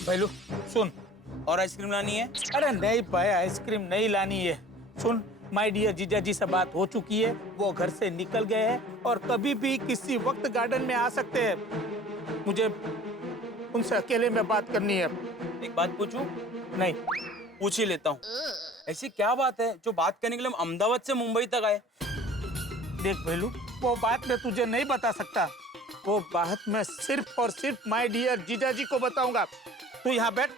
भैलू सुन। और आइसक्रीम लानी है? अरे नहीं भाई, आइसक्रीम नहीं लानी है। सुन, माय डियर जीजा जी से बात हो चुकी है, वो घर से निकल गए हैं और कभी भी किसी वक्त गार्डन में आ सकते हैं। मुझे उनसे अकेले में बात करनी है। एक बात पूछूं? नहीं। पूछ ही लेता हूँ। ऐसी क्या बात है जो बात करने के लिए हम अहमदाबाद से मुंबई तक आए? देख भैलू, वो बात मैं तुझे नहीं बता सकता। वो बात मैं सिर्फ और सिर्फ माय डियर जीजा जी को बताऊंगा। तू यहाँ बैठ,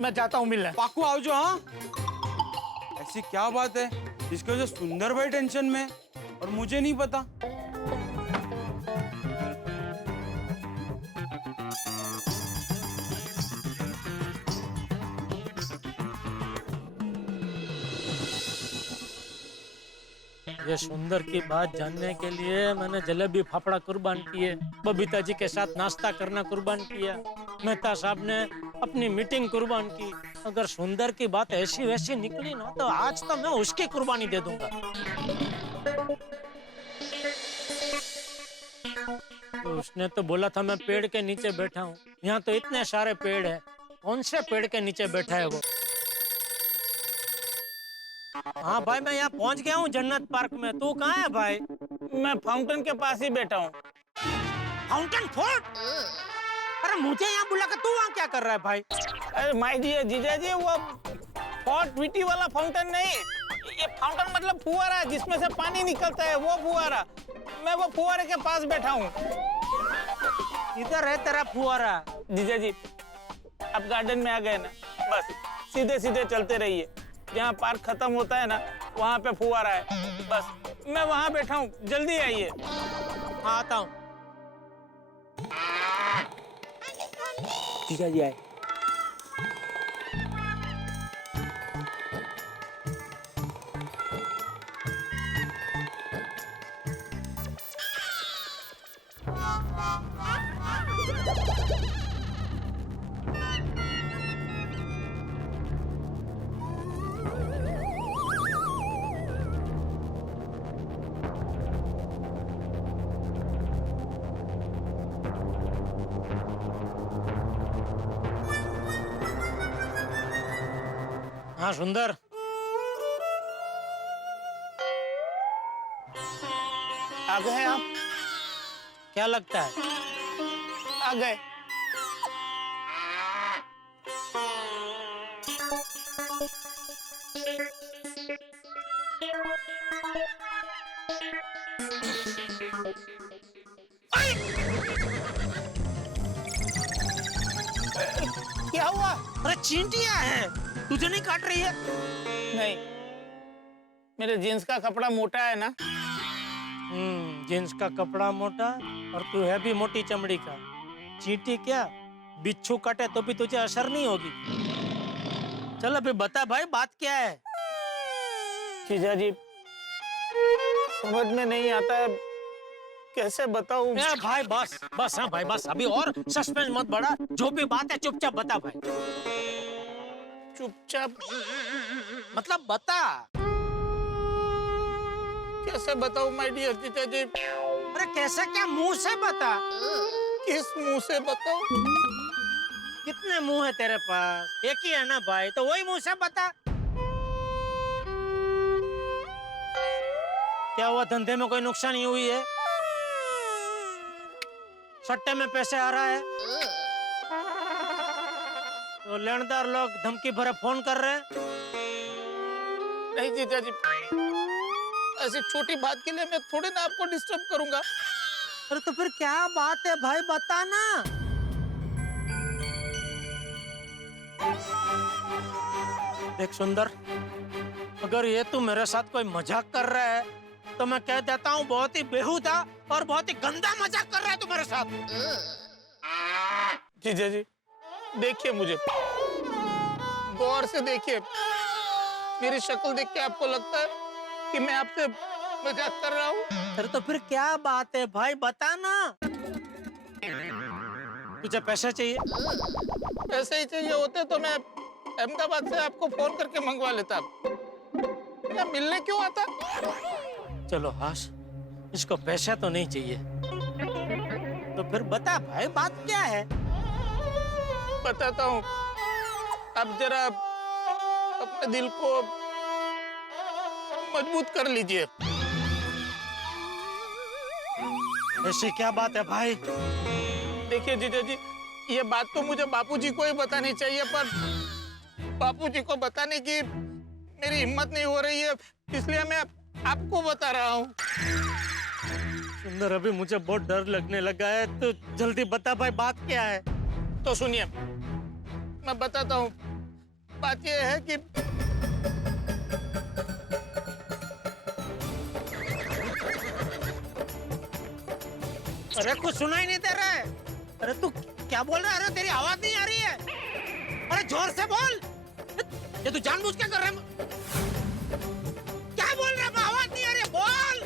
मैं जाता हूँ मिलने। पाकू आओ जो। हाँ, ऐसी क्या बात है जिसकी वजह से सुंदर भाई टेंशन में और मुझे नहीं पता? ये सुंदर की बात जानने के लिए मैंने जलेबी फाफड़ा कुर्बान किए, बबीता जी के साथ नाश्ता करना कुर्बान किया, मेहता साहब ने अपनी मीटिंग कुर्बान की। अगर सुंदर की बात ऐसी वैसी निकली ना तो आज तो मैं उसकी कुर्बानी दे दूंगा। तो उसने तो बोला था मैं पेड़ के नीचे बैठा हूँ, यहाँ तो इतने सारे पेड़ है, कौन से पेड़ के नीचे बैठा है वो? हाँ भाई, मैं यहाँ पहुँच गया हूँ जन्नत पार्क में। तू कहाँ है भाई? मैं फाउंटेन के पास ही बैठा हूँ। Fountain fort? अरे मुझे यहाँ बुला कर तू वहाँ क्या कर रहा है भाई? अरे माय डियर जीजा जी, वो फॉर्ट विटी वाला फाउंटेन नहीं, ये फाउंटेन मतलब फुहारा जिसमें से पानी निकलता है, वो फुहारा। मैं वो फुहारे के पास बैठा हूँ। इधर है तेरा फुहारा। जीजा जी, आप गार्डन में आ गए ना, बस सीधे सीधे चलते रहिए। जहाँ पार्क खत्म होता है ना, वहाँ पे फुहारा है। बस मैं वहाँ बैठा हूँ, जल्दी आइए। हाँ आता हूँ। जीजा जी आए। हाँ सुंदर, आ गए आप? क्या लगता है? आ गए। क्या हुआ? अरे चींटियां हैं, तुझे नहीं काट रही है? नहीं, मेरे जीन्स का कपड़ा मोटा है ना। जींस का कपड़ा मोटा और तू है भी मोटी चमड़ी का। चींटी क्या, बिच्छू काटे तो भी तुझे असर नहीं होगी। चल अभी बता भाई, बात क्या है? जीजा जी, समझ में नहीं आता है, कैसे बताऊं? भाई बस बस, हाँ भाई बस, अभी और सस्पेंस मत बढ़ा। जो भी बात है चुपचाप बता भाई। चुपचाप मतलब बता। कैसे बताऊं माय डियर जीजा जी? अरे कैसे क्या, मुंह से बता। किस मुंह से बताऊं? कितने मुंह है तेरे पास? एक ही है ना भाई, तो वही मुंह से बता। क्या हुआ, धंधे में कोई नुकसानी हुई है? सट्टे में पैसे आ रहा है? तो लेनदार लोग धमकी भरे फोन कर रहे हैं? नहीं जीजा जी, ऐसी छोटी बात के लिए मैं थोड़ी ना आपको डिस्टर्ब करूंगा। अरे तो फिर क्या बात है भाई, बता ना। देख सुंदर, अगर ये तू मेरे साथ कोई मजाक कर रहा है तो मैं कह देता हूँ बहुत ही बेहुदा और बहुत ही गंदा मजाक कर रहा है तू मेरे साथ। जीजा जी, देखिए मुझे, गौर से देखिए। मेरी शक्ल देख के आपको लगता है कि मैं आपसे मजाक कर रहा हूँ? अरे तो फिर क्या बात है भाई, बता ना। तुझे पैसे चाहिए? पैसे ही चाहिए होते तो मैं अहमदाबाद से आपको फोन करके मंगवा लेता। क्या मिलने क्यों आता? चलो हाश, इसको पैसा तो नहीं चाहिए, तो फिर बता भाई बात क्या है? बताता हूँ, आप जरा अपने दिल को मजबूत कर लीजिए। ऐसी क्या बात है भाई? देखिए जीजा जी, ये बात तो मुझे बापूजी को ही बतानी चाहिए, पर बापूजी को बताने की मेरी हिम्मत नहीं हो रही है, इसलिए मैं आपको बता रहा हूँ। सुंदर, अभी मुझे बहुत डर लगने लगा है, तो जल्दी बता भाई, बात क्या है? तो सुनिए, मैं बताता हूँ। बात यह है कि अरे कुछ सुनाई नहीं दे रहा है। अरे तू क्या बोल रहा है? अरे तेरी आवाज नहीं आ रही है। अरे जोर से बोल। ये तू जानबूझ के कर रहा है? क्या बोल रहा है? आवाज नहीं आ रही है, बोल।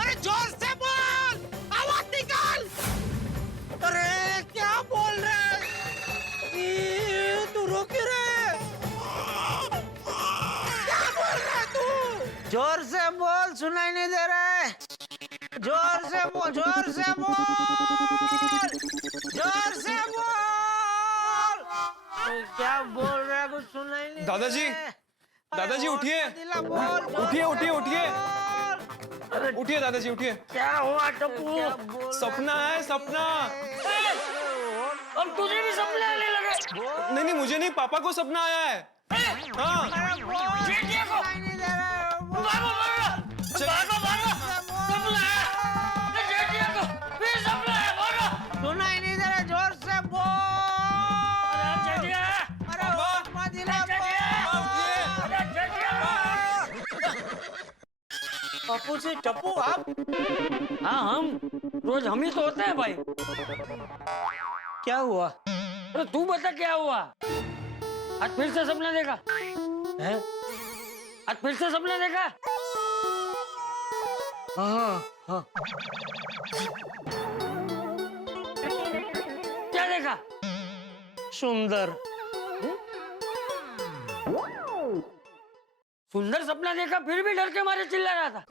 अरे जोर से बोल, आवाज निकाल। अरे क्या बोल रहा है? तू रो क्यों रहा है? क्या बोल रहा है तू? जोर से बोल, सुनाई नहीं दे रहा है। जोर से बोल, जोर से बोल, जोर से बोल। क्या बोल रहा है? कुछ सुनाई नहीं। दादाजी, दादाजी उठिए, उठिए उठिए उठिए, उठिए दादाजी उठिए। क्या हुआ टप्पू? सपना है, सपना। अब तुझे भी सपने आने लगे? नहीं नहीं, मुझे नहीं, पापा को सपना आया है। हाँ सुनाई नहीं दे रहा, जोर से बोल। अरे मत हिला, पप्पू जी, टप्पू आप? हाँ हम रोज हम ही तो होते हैं भाई। क्या हुआ? तो तू बता क्या हुआ? आज फिर से सपना देखा है? आज फिर से सपना देखा? हाँ हाँ। क्या देखा? सुंदर। सुंदर सपना देखा, फिर भी डर के मारे चिल्ला रहा था।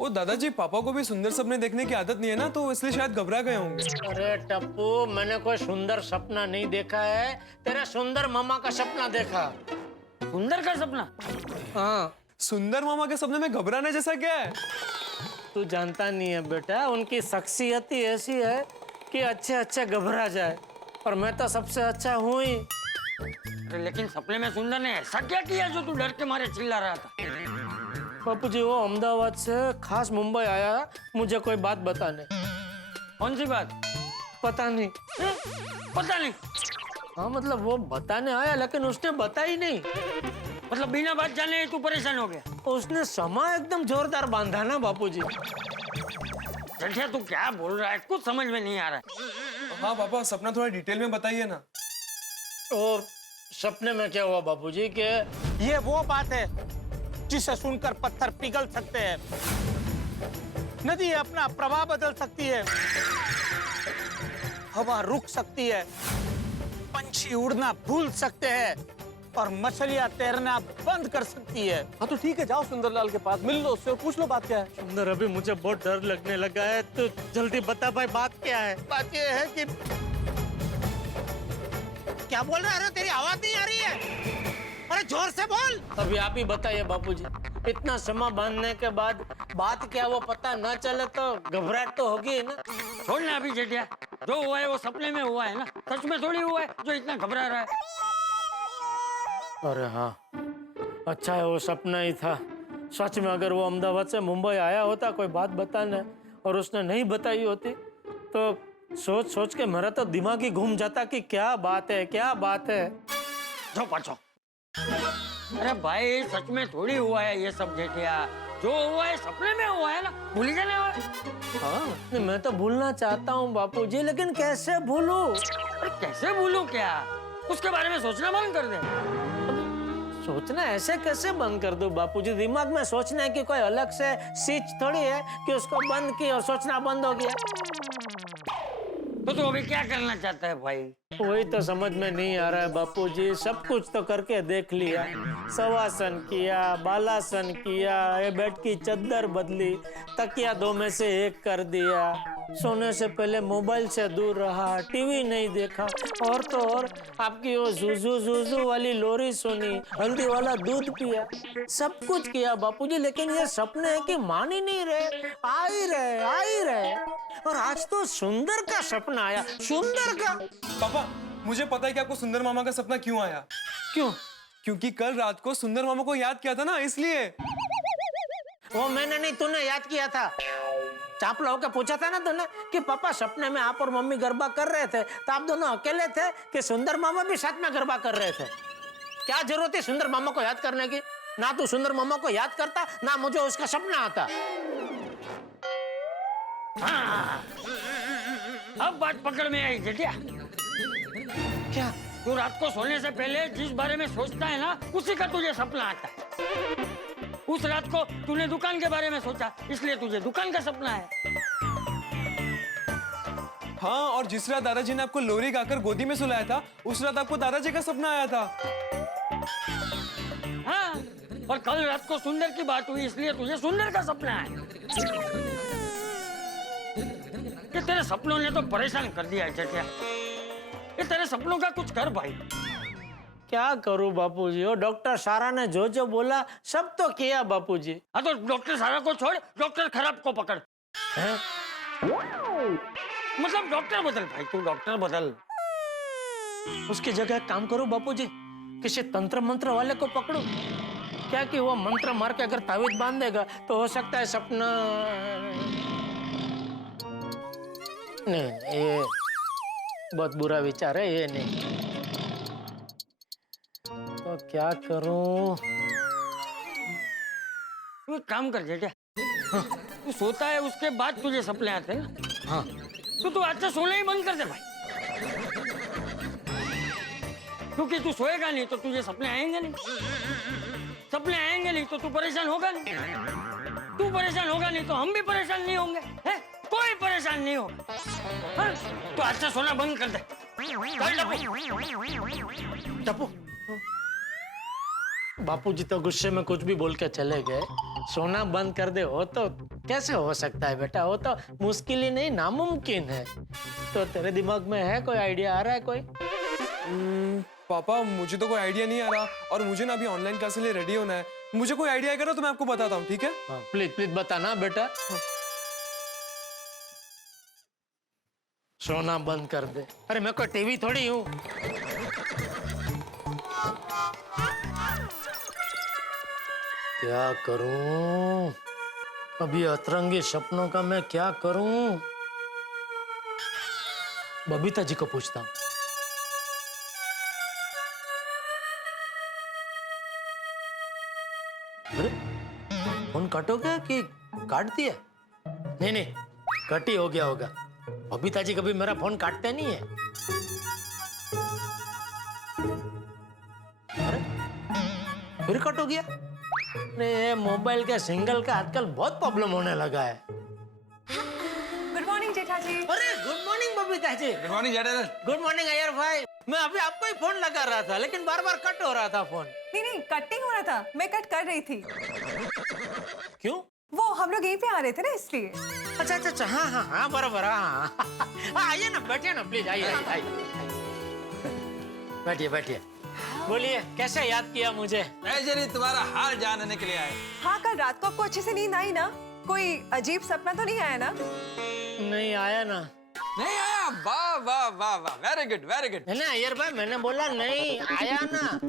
ओ दादाजी, पापा को भी सुंदर सपने देखने की आदत नहीं है ना, तो इसलिए शायद घबरा गए होंगे। अरे टप्पू, मैंने कोई सुंदर सपना नहीं देखा है, तेरा सुंदर मामा का सपना देखा। सुंदर का सपना? हाँ। सुंदर मामा के सपने में घबराने जैसा क्या है? तू जानता नहीं है बेटा, उनकी शख्सियत ही ऐसी है कि अच्छे अच्छे घबरा जाए, और मैं तो सबसे अच्छा हूँ ही। अरे लेकिन सपने में सुंदर ने ऐसा क्या किया जो तू डर के मारे चिल्ला रहा था? बापू जी, वो अहमदाबाद से खास मुंबई आया मुझे कोई बात बताने। कौन सी बात? पता नहीं। पता नहीं? हाँ मतलब वो बताने आया, लेकिन उसने बताई नहीं। मतलब बिना बात जाने तू परेशान हो गया? उसने समा एकदम जोरदार बांधा ना बापूजी। जठिया तू क्या बोल रहा है? कुछ समझ में नहीं आ रहा है। हाँ पापा, सपना थोड़ा डिटेल में बताइए ना। और सपने में क्या हुआ बापूजी के ये वो बात है जिसे सुनकर पत्थर पिघल सकते हैं, नदी अपना प्रवाह बदल सकती है, हवा रुक सकती है, पंछी उड़ना भूल सकते हैं, और मछलियां तैरना बंद कर सकती है। हाँ तो ठीक है, जाओ सुंदरलाल के पास, मिल लो उससे और पूछ लो बात क्या है। सुंदर, अभी मुझे बहुत डर लगने लगा है, तो जल्दी बता भाई, बात क्या है? बात यह है कि क्या बोल रहा है? तेरी आवाज नहीं आ रही है। अरे जोर से बोल। अभी आप ही बताइए बापूजी, इतना समा बांधने के बाद बात क्या वो पता न चले तो घबराहट तो होगी ही ना। छोड़ ना अभी जेठिया, जो हुआ है वो सपने में हुआ है ना, सच में थोड़ी हुआ है जो इतना घबरा रहा है। अरे हाँ, अच्छा है वो सपना ही था। सच में अगर वो अहमदाबाद से मुंबई आया होता कोई बात बताने, और उसने नहीं बताई होती, तो सोच सोच के मेरा तो दिमाग ही घूम जाता कि क्या बात है, क्या बात है। जो पछो। अरे भाई सच में थोड़ी हुआ है ये सब जेठिया, जो हुआ है सपने में हुआ है ना, भूल जाने वाला। हाँ, मैं तो भूलना चाहता हूँ बापूजी, लेकिन कैसे भूलूं? अरे कैसे भूलूं क्या? उसके बारे में सोचना बंद कर दे। सोचना ऐसे कैसे बंद कर दो बापूजी? दिमाग में सोचना है कि कोई अलग से स्विच थोड़ी है कि उसको बंद की और सोचना बंद हो गया। तो तू अभी क्या करना चाहता है भाई? वही तो समझ में नहीं आ रहा है बापूजी। सब कुछ तो करके देख लिया, शवासन किया, बालासन किया, ये बेड की चद्दर बदली, तकिया 2 में से 1 कर दिया, सोने से पहले मोबाइल से दूर रहा, टीवी नहीं देखा, और तो और आपकी वो जूजू जूजू वाली लोरी सुनी, हल्दी वाला दूध पिया, सब कुछ किया बापूजी, लेकिन ये सपने हैं कि मान ही नहीं रहे, आ ही रहे। और आज तो सुंदर का सपना आया, सुंदर का। पापा, मुझे पता है कि आपको सुंदर मामा का सपना क्यों आया। क्यों? क्योंकि कल रात को सुंदर मामा को याद किया था ना, इसलिए। वो मैंने नहीं, तूने याद किया था। चापला होकर पूछा था ना तूने कि पापा सपने में आप और मम्मी गरबा कर रहे थे, तो आप दोनों अकेले थे कि सुंदर मामा भी साथ में गरबा कर रहे थे? क्या जरूरत है सुंदर मामा को याद करने की? ना तू सुंदर मामा को याद करता, ना मुझे उसका सपना आता। हाँ, अब बात पकड़ में आई जेठिया। क्या? तू रात को सोने से पहले जिस बारे में सोचता है ना, उसी का तुझे सपना आता है। उस रात को तूने दुकान के बारे में सोचा, इसलिए तुझे दुकान का सपना है। हाँ, और जिस रात दादाजी ने आपको लोरी गाकर गोदी में सुलाया था, उस रात आपको दादाजी का सपना आया था। हाँ, और कल रात को सुंदर की बात हुई, इसलिए तुझे सुंदर का सपना है। ये तेरे सपनों ने तो परेशान कर दिया है जेठिया। ये तेरे सपनों का कुछ कर भाई। क्या करूं बापूजी? वो डॉक्टर सारा ने जो जो बोला सब तो किया बापूजी। हाँ, तो डॉक्टर सारा को छोड़, डॉक्टर खराब को पकड़। हैं? मतलब डॉक्टर बदल भाई, तू डॉक्टर बदल। उसकी जगह एक काम करो बापूजी, किसी तंत्र मंत्र वाले को पकड़ो। क्या कि वो मंत्र मार के अगर तावीज बांध देगा तो हो सकता है सपना। नहीं, ये बहुत बुरा विचार है, ये नहीं। तो क्या करूं? तू एक काम कर जेठिया। तू सोता है, उसके बाद तुझे सपने आते हैं ना। हाँ, तो तू आज से सोना ही बंद कर दे भाई, क्योंकि तू सोएगा नहीं तो तुझे सपने आएंगे नहीं। सपने आएंगे नहीं तो तू परेशान होगा नहीं। तू परेशान होगा नहीं तो हम भी परेशान नहीं होंगे, है? कोई परेशान नहीं होगा। हाँ? तो आज से सोना बंद कर दे। टप्पू, बापूजी तो गुस्से में कुछ भी बोल के चले गए। सोना बंद कर दे, हो तो कैसे हो सकता है बेटा? वो तो मुश्किल ही नहीं, नामुमकिन है। तो तेरे दिमाग में है कोई आइडिया, आ रहा है कोई? पापा, मुझे तो कोई आइडिया नहीं आ रहा, और मुझे ना अभी ऑनलाइन क्लास के लिए रेडी होना है। मुझे कोई आइडिया आएगा ना तो मैं आपको बताता हूँ, ठीक है? हाँ, प्लीज प्लीज बताना बेटा। सोना बंद कर दे। अरे मैं कोई टीवी थोड़ी हूँ। क्या करूं? अभी अतरंगी सपनों का मैं क्या करूं? बबीता जी को पूछता हूं। अरे फोन काटोगे कि काट दिया? नहीं नहीं, कट ही हो गया होगा। बबीता जी कभी मेरा फोन काटते नहीं है। अरे फिर कट हो गया। ये मोबाइल के सिंगल का आजकल बहुत प्रॉब्लम होने लगा है। Good morning Jetha ji. अरे good morning Babita ji. Good morning Jethalal. Good morning Iyer भाई। मैं अभी आपको ही फोन लगा रहा था, लेकिन बार बार कट हो रहा था फोन। नहीं नहीं, कट नहीं हो रहा था, मैं कट कर रही थी। क्यों? वो हम लोग यहीं पे आ रहे थे ना, इसलिए। अच्छा अच्छा अच्छा, हाँ हाँ हाँ, बराबर। हाँ आइए ना, बैठिए ना प्लीज, आइए आइए। बैठिए बैठिए। बोलिए, कैसे याद किया मुझे? जरी तुम्हारा हाल जानने के लिए आए। हाँ, कल रात को आपको अच्छे से नींद आई ना? कोई अजीब सपना तो नहीं आया ना? नहीं आया ना। नहीं आया? वाह वाह वाह वाह, वेरी गुड वेरी गुड। है ना अय्यर भाई, मैंने बोला नहीं आया ना।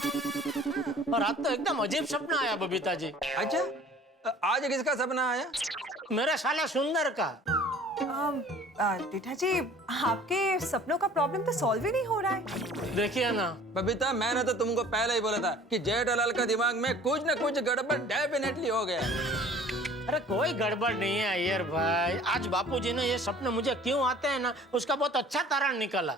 और आज तो एकदम अजीब सपना आया बबीता जी। अच्छा, आज किसका सपना आया? मेरा साला सुंदर का। जेठा जी, आपके सपनों का प्रॉब्लम तो सॉल्व ही नहीं हो रहा है। देखिए ना बबीता, मैंने तो तुमको पहले ही बोला था कि जेठालाल का दिमाग में कुछ न कुछ गड़बड़ डेफिनेटली हो गया। अरे कोई गड़बड़ नहीं है अय्यर भाई। आज बापूजी ने ये सपने मुझे क्यों आते हैं ना, उसका बहुत अच्छा कारण निकला।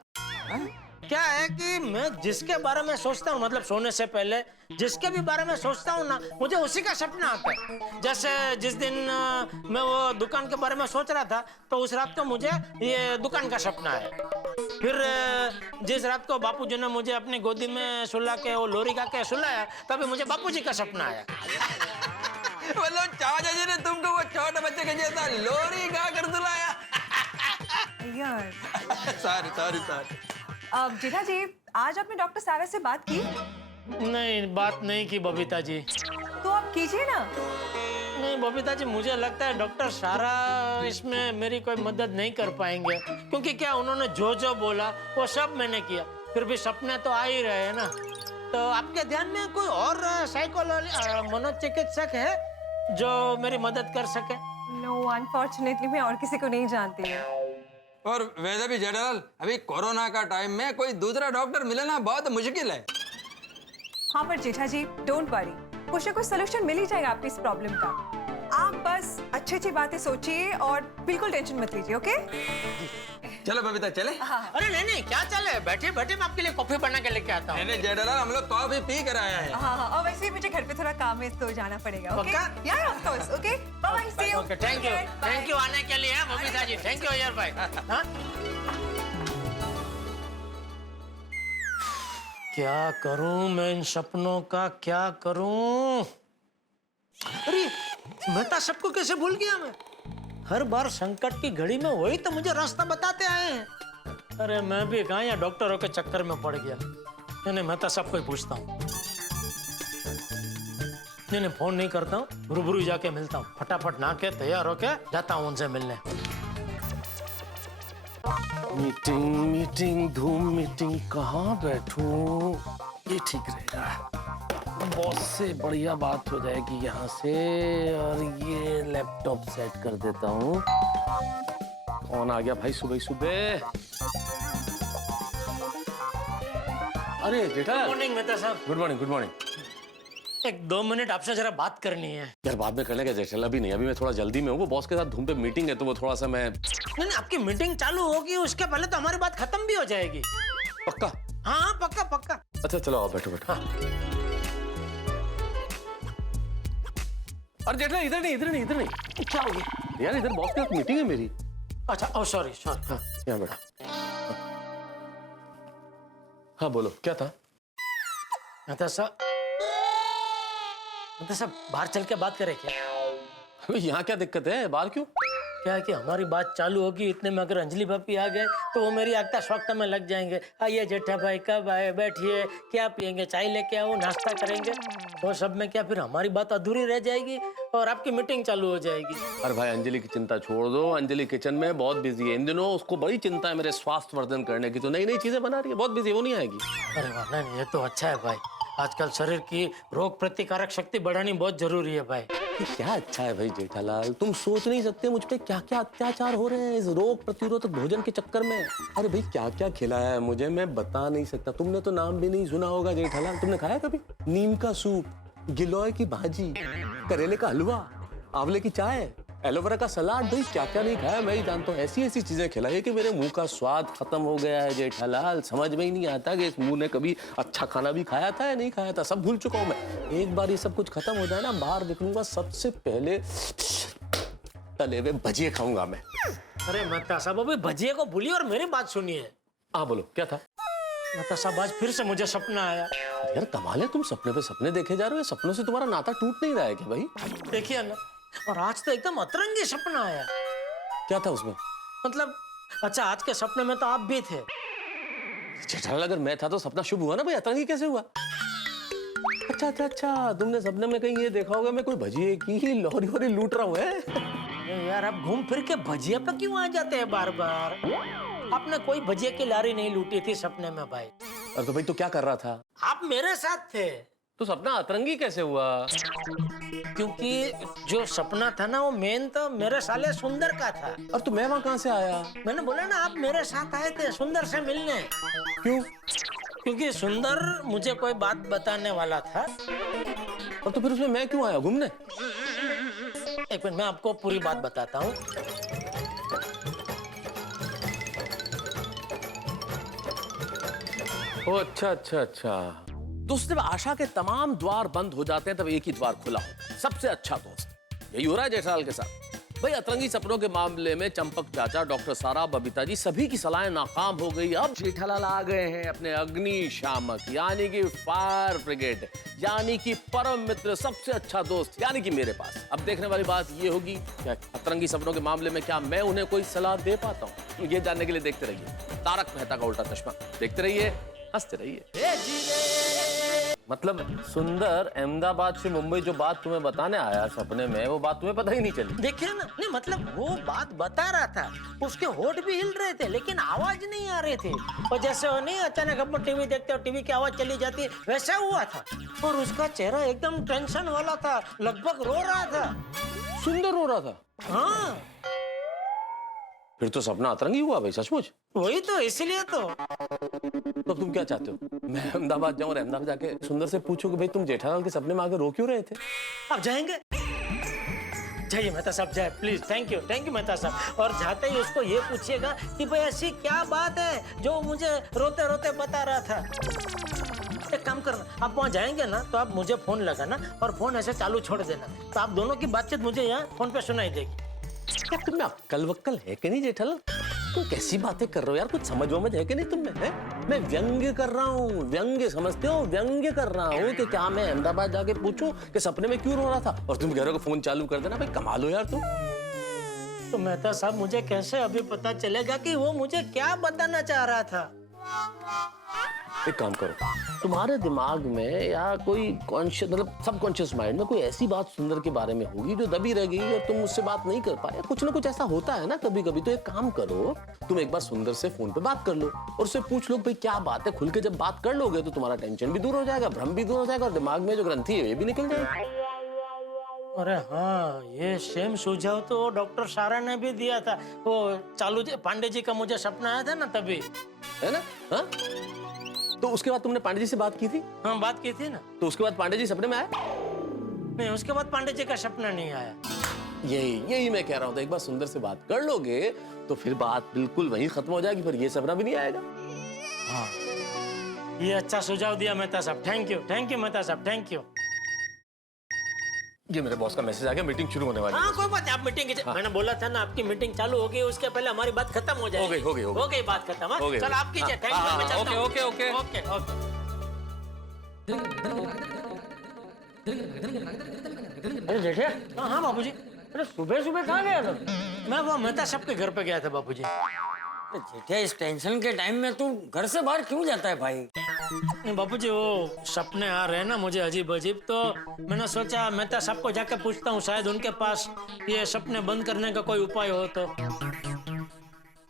क्या है कि मैं जिसके बारे में सोचता हूँ, मतलब सोने से पहले जिसके भी बारे में सोचता हूँ ना, मुझे उसी का सपना आता है। जैसे जिस दिन मैं वो दुकान के बारे में सोच रहा था, तो उस रात को मुझे ये दुकान का सपना आया। फिर जिस रात को बापूजी ने मुझे अपनी गोदी में सुला के वो लोरी गा के सुलाया, तभी मुझे बापूजी का सपना आया। मतलब चाचा जी ने तुमको वो छोटे बच्चे के जैसा लोरी गा कर सुलाया। यार। Sorry sorry sorry. Jetha ji, आज आपने डॉक्टर सारा से बात की? नहीं, बात नहीं की बबीता जी। तो आप कीजिए ना। नहीं बबीता जी, मुझे लगता है डॉक्टर सारा इसमें मेरी कोई मदद नहीं कर पाएंगे, क्योंकि क्या उन्होंने जो जो बोला वो सब मैंने किया, फिर भी सपने तो आ ही रहे हैं ना। तो आपके ध्यान में कोई और मनोचिकित्सक है जो मेरी मदद कर सके? नो, अनफॉर्चुनेटली मैं और किसी को नहीं जानती हूँ। और वैसे भी जेठालाल, अभी कोरोना का टाइम में कोई दूसरा डॉक्टर मिलना बहुत मुश्किल है। हाँ पर जेठा जी, डोंट वरी, कुछ ना कुछ सोल्यूशन मिल ही जाएगा आपकी इस प्रॉब्लम का। आप बस अच्छी अच्छी बातें सोचिए और बिल्कुल टेंशन मत लीजिए, ओके? चलो बबीता चले। अरे नहीं नहीं, क्या चले, बैठे बैठे मैं आपके लिए कॉफी बना के लेके आता हूँ। नहीं जेठालाल, हम लोग कॉफी पी कर आया है। हाँ, और वैसे भी मुझे घर पे थोड़ा काम है तो जाना पड़ेगा, ओके? पक्का? या of course, okay? Bye bye, see you. Okay, thank you आने के लिए बबीता जी, थैंक यू यार भाई। हाँ? क्या करूं मैं इन सपनों का, क्या करूं? अरे मेहता सबको कैसे भूल गया मैं? हर बार संकट की घड़ी में वही तो मुझे रास्ता बताते आए हैं। अरे मैं भी कहाँ या डॉक्टरों के चक्कर में पड़ गया। नहीं मेहता सबको ही पूछता हूँ। नहीं फोन नहीं करता हूँ, रूबरू जाके मिलता हूँ। फटाफट नहा के तैयार होके जाता हूँ उनसे मिलने। मीटिंग धूम मीटिंग, कहाँ बैठूं? ये ठीक रहेगा, बॉस से बढ़िया बात हो जाएगी यहाँ से। और ये लैपटॉप सेट कर देता हूँ। कौन आ गया भाई सुबह सुबह? अरे जेठा। गुड मॉर्निंग मेहता साहब। Good morning, good morning. 1-2 minute आपसे जरा बात करनी है। यार बाद में कर लेंगे जेठा, अभी नहीं, अभी मैं थोड़ा जल्दी में हूँ। वो बॉस के साथ धूम पे मीटिंग है तो वो थोड़ा सा मैं। नहीं आपकी मीटिंग चालू होगी उसके पहले तो हमारी बात खत्म भी हो जाएगी। पक्का? हाँ पक्का पक्का। अच्छा चलो आओ, बैठो बैठो। अरे जेठा इधर नहीं, इधर नहीं, इधर नहीं। क्या हो गया? यार इधर बॉस के साथ मीटिंग है मेरी। अच्छा ओ सॉरी। हाँ यहाँ बैठा। हाँ बोलो, क्या था? मेहता साहब बाहर चल के बात करें क्या? अबे यहाँ क्या दिक्कत है, बाहर क्यों? क्या है कि हमारी बात चालू होगी, इतने में अगर अंजलि भाभी आ गए तो वो मेरी आगता स्वागत में लग जाएंगे। आइए जेठा भाई कब आए, बैठिए, क्या पियेंगे, चाय लेके आओ, नाश्ता करेंगे। वो सब में क्या फिर हमारी बात अधूरी रह जाएगी और आपकी मीटिंग चालू हो जाएगी। अरे भाई अंजलि की चिंता छोड़ दो, अंजलि किचन में बहुत बिजी है इन दिनों। उसको बड़ी चिंता है मेरे स्वास्थ्य वर्धन करने की, तो नई नई चीजें बना रही है, बहुत बिजी, वो नहीं आएगी। अरे वाह, नहीं ये तो अच्छा है भाई। आजकल शरीर की रोग प्रतिकारक शक्ति बढ़ानी बहुत जरूरी है भाई। क्या अच्छा है भाई जेठालाल, तुम सोच नहीं सकते मुझ पे क्या क्या अत्याचार हो रहे हैं इस रोग प्रतिरोधक भोजन के चक्कर में। अरे भाई क्या क्या खिलाया है मुझे, मैं बता नहीं सकता। तुमने तो नाम भी नहीं सुना होगा जेठालाल। तुमने खाया कभी? नीम का सूप, गिलोय की भाजी, करेले का हलवा, आंवले की चाय, एलोवेरा का सलाद। भाई क्या क्या नहीं खाया मैं ही जानता हूँ। ऐसी ऐसी चीजें खिलाई है कि मेरे मुंह का स्वाद खत्म हो गया है जेठालाल। समझ में ही नहीं आता कि इस मुंह ने कभी अच्छा खाना भी खाया था या नहीं खाया था, सब भूल चुका हूँ मैं। एक बार ये सब कुछ खत्म हो जाए ना, बाहर निकलूंगा सबसे पहले तले हुए भजिए खाऊंगा मैं। अरे मेहता साहब अभी भजिए को भूलिए और मेरी बात सुनिए। हाँ बोलो, क्या था? मेहता साहब आज फिर से मुझे सपना आया। यार कमाल है, तुम सपने पे सपने देखे जा रहे हो। सपनों से तुम्हारा नाता टूट नहीं रहा है क्या भाई? देखिए ना, और आज तो एकदम अतरंगी सपना आया। क्या था उसमें? मतलब अच्छा, आज के सपने में तो आप भी थे। जेठालाल अगर मैं था तो सपना शुभ हुआ ना भाई, अतरंगी कैसे हुआ? अच्छा अच्छा अच्छा, तुमने सपने में कहीं ये देखा होगा मैं कोई भजिए की लॉरी वोरी लूट रहा हूँ है? यार आप घूम फिर के भजिया पे क्यों आ जाते हैं बार बार? आपने कोई भजिया की लारी नहीं लूटी थी सपने में भाई। अरे तो भाई तो क्या कर रहा था? आप मेरे साथ थे। तो सपना अतरंगी कैसे हुआ? क्योंकि जो सपना था ना वो मेन तो मेरे साले सुंदर का था। और तो मैं वहां कहाँ से आया? मैंने बोला ना आप मेरे साथ आए थे सुंदर से मिलने। क्यों? क्योंकि सुंदर मुझे कोई बात बताने वाला था। और तो फिर उसमें मैं क्यों आया घूमने? एक मिनट मैं आपको पूरी बात बताता हूँ। ओ अच्छा अच्छा अच्छा, दोस्त जब आशा के तमाम द्वार बंद हो जाते हैं तब एक ही द्वार खुला होता है, सबसे अच्छा दोस्त। यही हो रहा है जेठालाल के साथ। भाई अतरंगी सपनों के मामले में चंपक चाचा, डॉक्टर सारा, बबीता जी सभी की सलाहें नाकाम हो गई। अब जेठालाल आ गए हैं अपने अग्निशामक यानी कि फायर ब्रिगेड, यानी कि परम मित्र, सबसे अच्छा दोस्त यानी कि मेरे पास। अब देखने वाली बात ये होगी क्या अतरंगी सपनों के मामले में क्या मैं उन्हें कोई सलाह दे पाता हूँ? ये जानने के लिए देखते रहिए तारक मेहता का उल्टा चश्मा, देखते रहिए, हंसते रहिए। मतलब सुंदर अहमदाबाद से मुंबई जो बात तुम्हें बताने आया सपने में, वो बात तुम्हें पता ही नहीं चली। देखिए ना, नहीं मतलब वो बात बता रहा था, उसके होठ भी हिल रहे थे लेकिन आवाज नहीं आ रहे थे। और जैसे वो नहीं अचानक अपन टीवी देखते हो, टीवी की आवाज चली जाती है, वैसा हुआ था। और उसका चेहरा एकदम टेंशन वाला था, लगभग रो रहा था। सुंदर रो रहा था? हाँ फिर तो सपना अतरंगी हुआ भाई, सचमुच। वही तो, इसलिए तो। तो तुम क्या चाहते हो, मैं अहमदाबाद जाऊं और अहमदाबाद जाके सुंदर से पूछूं कि भाई तुम जेठालाल के सपने में आके रो क्यों रहे थे? अब जाएंगे, जाइए मेहता साहब, जाए प्लीज। थैंक यू मेहता साहब। और जाते ही उसको ये पूछिएगा कि भाई ऐसी क्या बात है जो मुझे रोते रोते बता रहा था। एक काम करना, आप वहाँ जाएंगे ना तो आप मुझे फोन लगाना और फोन ऐसे चालू छोड़ देना, तो आप दोनों की बातचीत मुझे यहाँ फोन पे सुनाई देगी। क्या तुम्हें अक्कल वक्कल है कि नहीं जेठालाल? तुम कैसी बातें कर रहे हो यार, कुछ समझ वमझ है कि नहीं तुम्हें? है मैं व्यंग्य कर रहा हूँ, व्यंग्य समझते हो? व्यंग्य कर रहा हूँ कि क्या मैं अहमदाबाद जाके पूछूं कि सपने में क्यों रो रहा था, और तुम कह रहे हो कि फोन चालू कर देना। भाई कमाल हो यार तुम। तो मेहता साहब मुझे कैसे अभी पता चलेगा कि वो मुझे क्या बताना चाह रहा था? एक काम करो, तुम्हारे दिमाग में या कोई कॉन्शियस मतलब सबकॉन्शियस माइंड में कोई ऐसी बात सुंदर के बारे में होगी जो दबी रह गई और तुम मुझसे बात नहीं कर पाए। कुछ ना कुछ ऐसा होता है ना कभी कभी। तो एक काम करो, तुम एक बार सुंदर से फोन पे बात कर लो और उससे पूछ लो भाई क्या बात है। खुल के जब बात कर लोगे तो तुम्हारा टेंशन भी दूर हो जाएगा, भ्रम भी दूर हो जाएगा और दिमाग में जो ग्रंथि है ये भी निकल जाएगी। अरे हाँ, ये सेम सुझाव तो डॉक्टर सारा ने भी दिया था। वो चालू पांडे जी का मुझे सपना आया था ना तभी, है ना? हाँ? तो उसके बाद तुमने पांडे जी से बात की थी? हाँ बात की थी ना। तो उसके बाद पांडे जी सपने में आए? नहीं, उसके बाद पांडे जी का सपना नहीं आया। यही मैं कह रहा हूँ। तो एक बार सुंदर से बात कर लोगे तो फिर बात बिल्कुल वहीं खत्म हो जाएगी, फिर ये सपना भी नहीं आएगा। हाँ, ये अच्छा सुझाव दिया मेहता साहब। थैंक यू मेहता साहब, थैंक यू। ये मेरे बॉस का मैसेज आ गया, मीटिंग शुरू होने वाली है। हाँ कोई बात नहीं, आप मीटिंग की मैंने बोला था ना आपकी मीटिंग चालू हो गई, उसके पहले हमारी बात खत्म हो जाएगी। हो गई बात खत्म। हाँ? चलो आप कीजिए। Thank you. मैं चलता हूँ। ओके। अरे जेठे। हाँ बाबूजी। अरे सुबह सुबह कहाँ गया था? मैं वो मेहता साहब के घर पे गया था बाबूजी। जेठे इस टेंशन के टाइम में तू घर से बाहर क्यों जाता है भाई? नहीं बाबूजी, वो सपने आ रहे हैं ना मुझे अजीब अजीब, तो मैंने सोचा मेहता साहब को जाकर पूछता हूँ, शायद उनके पास ये सपने बंद करने का कोई उपाय हो।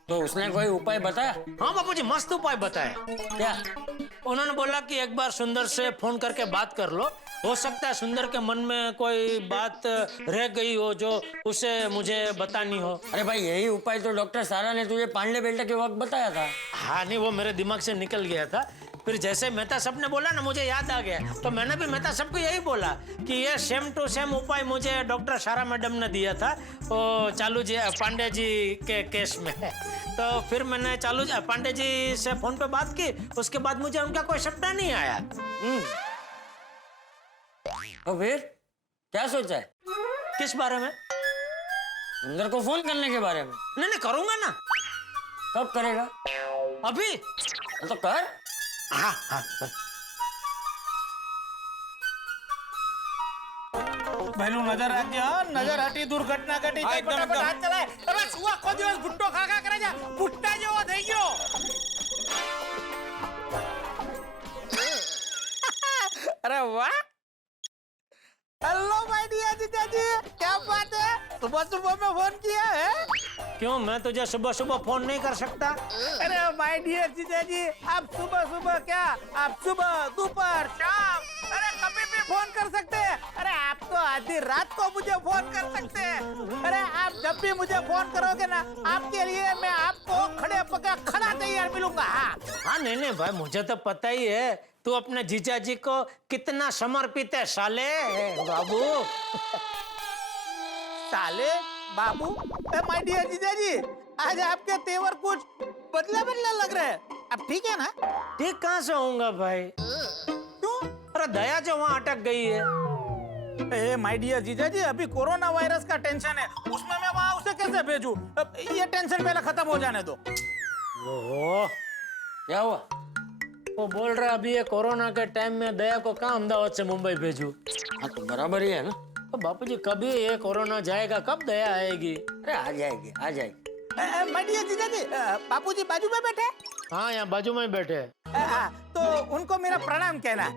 तो उसने कोई उपाय बताया? हाँ बाबूजी, मस्त उपाय बताया। क्या? उन्होंने बोला कि एक बार सुंदर से फोन करके बात कर लो, हो सकता है सुंदर के मन में कोई बात रह गई हो जो उसे मुझे बतानी हो। अरे भाई यही उपाय तो डॉक्टर सारा ने तुझे पांडे बेल्टा के वक्त बताया था। हाँ नहीं, वो मेरे दिमाग से निकल गया था। फिर जैसे मेहता साहब ने बोला ना मुझे याद आ गया, तो मैंने भी मेहता साहब को यही बोला कि ये सेम टू सेम उपाय मुझे डॉक्टर सारा मैडम ने दिया था वो चालू जी पांडे जी के केस में। तो फिर मैंने पांडे जी से फोन पे बात की, उसके बाद मुझे उनका कोई सपना नहीं आया। तो फिर क्या सोचा है? किस बारे में? सुंदर को फोन करने के बारे में? नहीं करूंगा ना। कब करेगा? अभी तो कर। हाँ। पहलू नजर आती है, नजर हटी दुर्घटना घटी। एकदम हाथ चलाए। अरे सुआ को दिवस भुट्टो खा करे जा, भुट्टा जेવો થઈ ગયો। अरे वाह, हेलो माय डियर जीजा जी, क्या बात है? सुबह सुबह में फोन किया है? क्यों, मैं तुझे सुबह सुबह फोन नहीं कर सकता? अरे माय डियर जीजा जी, आप सुबह सुबह क्या, आप सुबह दोपहर शाम, अरे कभी भी फोन कर सकते हैं। अरे आप तो आधी रात को मुझे फोन कर सकते हैं। अरे आप जब भी मुझे फोन करोगे ना, आपके लिए मैं आपको खड़े पका खड़ा तैयार मिलूंगा। हाँ नहीं भाई, मुझे तो पता ही है तू अपने जीजा जी को कितना समर्पित है साले बाबू। साले बाबू, माय डियर जीजा जी, आज आपके तेवर कुछ बदले लग रहे हैं। अब ठीक है ना? ठीक कहाँ से होऊंगा भाई? क्यों? अरे दया जो वहाँ अटक गई है। माय डियर जीजा जी, अभी कोरोना वायरस का टेंशन है, उसमें मैं वहाँ उसे कैसे भेजूं? ये टेंशन पहले खत्म हो जाने दो। ओहो, क्या हुआ? वो बोल रहा है अभी ये कोरोना के टाइम में दया को कहाँ अहमदाबाद से मुंबई भेजूं? हाँ तो बराबर ही है ना। तो बापूजी कभी ये कोरोना जाएगा, कब दया आएगी? अरे आ जाएगी आ जाएगी। माय डियर जीजा जी, बापूजी बाजू में बैठे। हाँ, यहाँ बाजू में ही बैठे हैं। तो उनको मेरा प्रणाम कहना।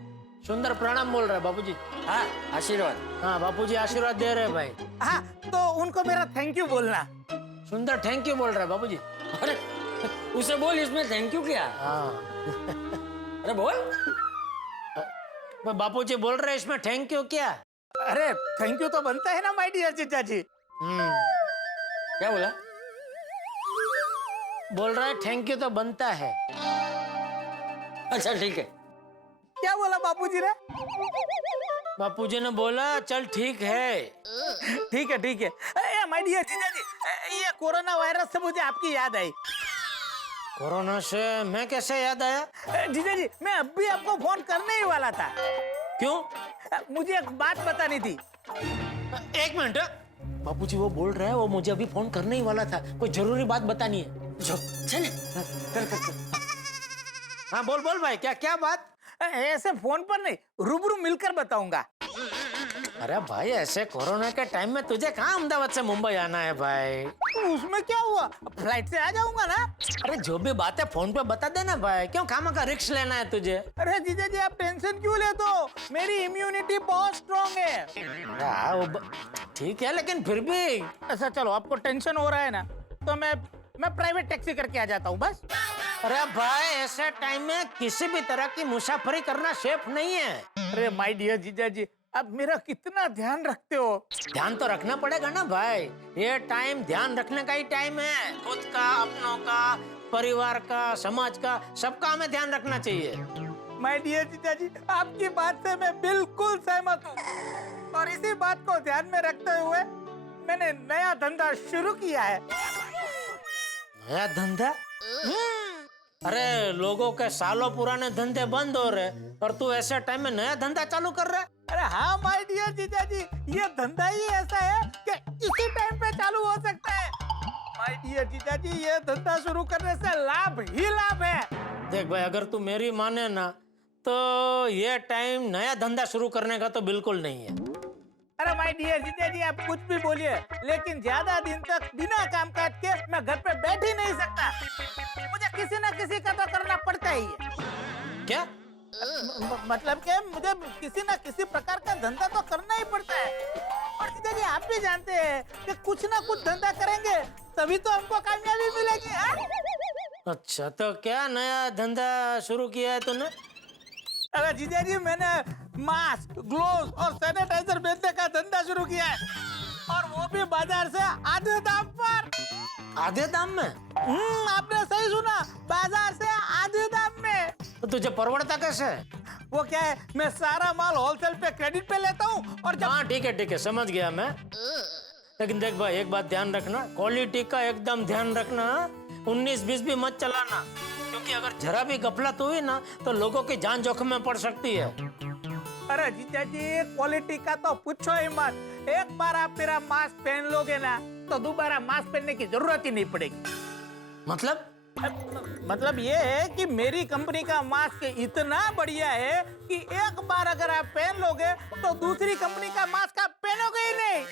सुंदर प्रणाम बोल रहा है बापूजी। हाँ आशीर्वाद। हाँ बापूजी आशीर्वाद दे रहे हैं भाई। हाँ, तो उनको मेरा थैंक यू बोलना। सुंदर थैंक यू बोल रहा है बापूजी। अरे उसे बोल इसमें थैंक यू क्या? हाँ अरे बोल। बापूजी बोल रहे हैं इसमें थैंक यू क्या? अरे थैंक यू तो बनता है ना माय डियर जीजा जी। क्या बोला? बोल रहा है थैंक यू तो बनता है। अच्छा ठीक है। क्या बोला बापूजी ने? बापूजी ने बोला चल ठीक है। ठीक है ठीक है। माय डियर जीजा जी, ये कोरोना वायरस से मुझे आपकी याद आई। कोरोना से मैं कैसे याद आया? जीजा जी, मैं अब भी आपको फोन करने ही वाला था। क्यों? मुझे एक बात बतानी थी। एक मिनट, बापूजी वो बोल रहा है वो मुझे अभी फोन करने ही वाला था, कोई जरूरी बात बतानी है। जो चले कर। हाँ बोल बोल भाई, क्या क्या बात? ऐसे फोन पर नहीं, रूबरू मिलकर बताऊंगा। अरे भाई ऐसे कोरोना के टाइम में तुझे कहाँ अहमदाबाद से मुंबई आना है भाई? उसमें क्या हुआ, फ्लाइट से आ जाऊंगा ना। अरे जो भी बात है फोन पे बता देना भाई, क्यों खामा का रिस्क लेना है तुझे? अरे जीजा जी, आप टेंशन क्यों लेते हो? मेरी इम्यूनिटी बहुत स्ट्रांग है। ठीक है लेकिन फिर भी। ऐसा चलो, आपको टेंशन हो रहा है ना, तो मैं प्राइवेट टैक्सी करके आ जाता हूँ बस। अरे भाई ऐसे टाइम में किसी भी तरह की मुसाफरी करना सेफ नहीं है। अरे माय डियर जीजा जी, आप मेरा कितना ध्यान रखते हो। ध्यान तो रखना पड़ेगा ना भाई, ये टाइम ध्यान रखने का ही टाइम है। खुद का, अपनों का, परिवार का, समाज का, सबका हमें ध्यान रखना चाहिए। माय डियर जीजा जी, आपकी बात से मैं बिल्कुल सहमत हूँ, और इसी बात को ध्यान में रखते हुए मैंने नया धंधा शुरू किया है। नया धंधा? अरे लोगों के सालों पुराने धंधे बंद हो रहे और तू ऐसे टाइम में नया धंधा चालू कर रहा है? अरे हाँ माय डियर जीजा जी, ये धंधा ही ऐसा है कि इसी टाइम पे चालू हो सकता है। माय डियर जीजा जी, ये धंधा शुरू करने से लाभ ही लाभ है। देख भाई, अगर तू मेरी माने ना तो ये टाइम नया धंधा शुरू करने का तो बिल्कुल नहीं है। अरे माय डियर जीजा जी, आप कुछ भी बोलिए, लेकिन ज्यादा दिन तक बिना काम काज के मैं घर पे बैठ ही नहीं सकता। मुझे किसी ना किसी का तो करना पड़ता ही है। क्या? मतलब कि मुझे किसी ना किसी प्रकार का धंधा तो करना ही पड़ता है। और जीजा जी, आप भी जानते हैं कि कुछ ना कुछ धंधा करेंगे तभी तो हमको कामयाबी मिलेगी। अच्छा, तो क्या नया धंधा शुरू किया है तूने? अरे जीजा जी, मैंने मास्क, ग्लोव्स और सैनिटाइजर बेचने का धंधा शुरू किया है, और वो भी बाजार से आधे दाम पर। आधे दाम में? आपने सही सुना, बाजार से आधे दाम में। तो तुझे परवड़ता कैसे? वो क्या है, मैं सारा माल होलसेल पे क्रेडिट पे लेता हूँ, और जब। हाँ ठीक है समझ गया मैं। लेकिन देख भाई, एक बात ध्यान रखना, क्वालिटी का एकदम ध्यान रखना। 19-20 भी मत चलाना, क्योंकि अगर जरा भी गफलत हुई ना तो लोगों की जान जोखिम में पड़ सकती है। अरे जीजा जी, क्वालिटी का तो पूछो ही मत। एक बार आप मेरा मास्क पहन लोगे ना तो दोबारा मास्क पहनने की जरूरत ही नहीं पड़ेगी। मतलब ये है कि मेरी कंपनी का मास्क इतना बढ़िया है कि एक बार अगर आप पहन लोगे तो दूसरी कंपनी का मास्क आप पहनोगे ही नहीं।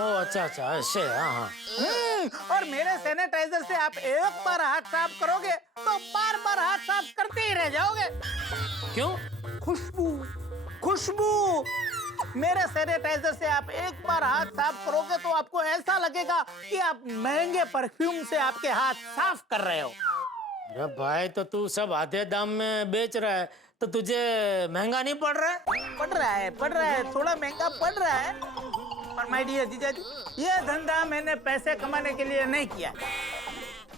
ओह अच्छा ऐसे। हाँ। और मेरे सैनिटाइजर से आप एक बार हाथ साफ करोगे तो बार बार हाथ साफ करते ही रह जाओगे। क्यों? खुशबू। मेरे सैनिटाइजर से आप एक बार हाथ साफ करोगे तो आपको ऐसा लगेगा कि आप महंगे परफ्यूम से आपके हाथ साफ कर रहे हो। अरे भाई, तो तू सब आधे दाम में बेच रहा है तो तुझे महंगा नहीं पड़ रहा है? पड़ रहा है, थोड़ा महंगा पड़ रहा है। पर माय डियर जीजा जी, ये धंधा मैंने पैसे कमाने के लिए नहीं किया,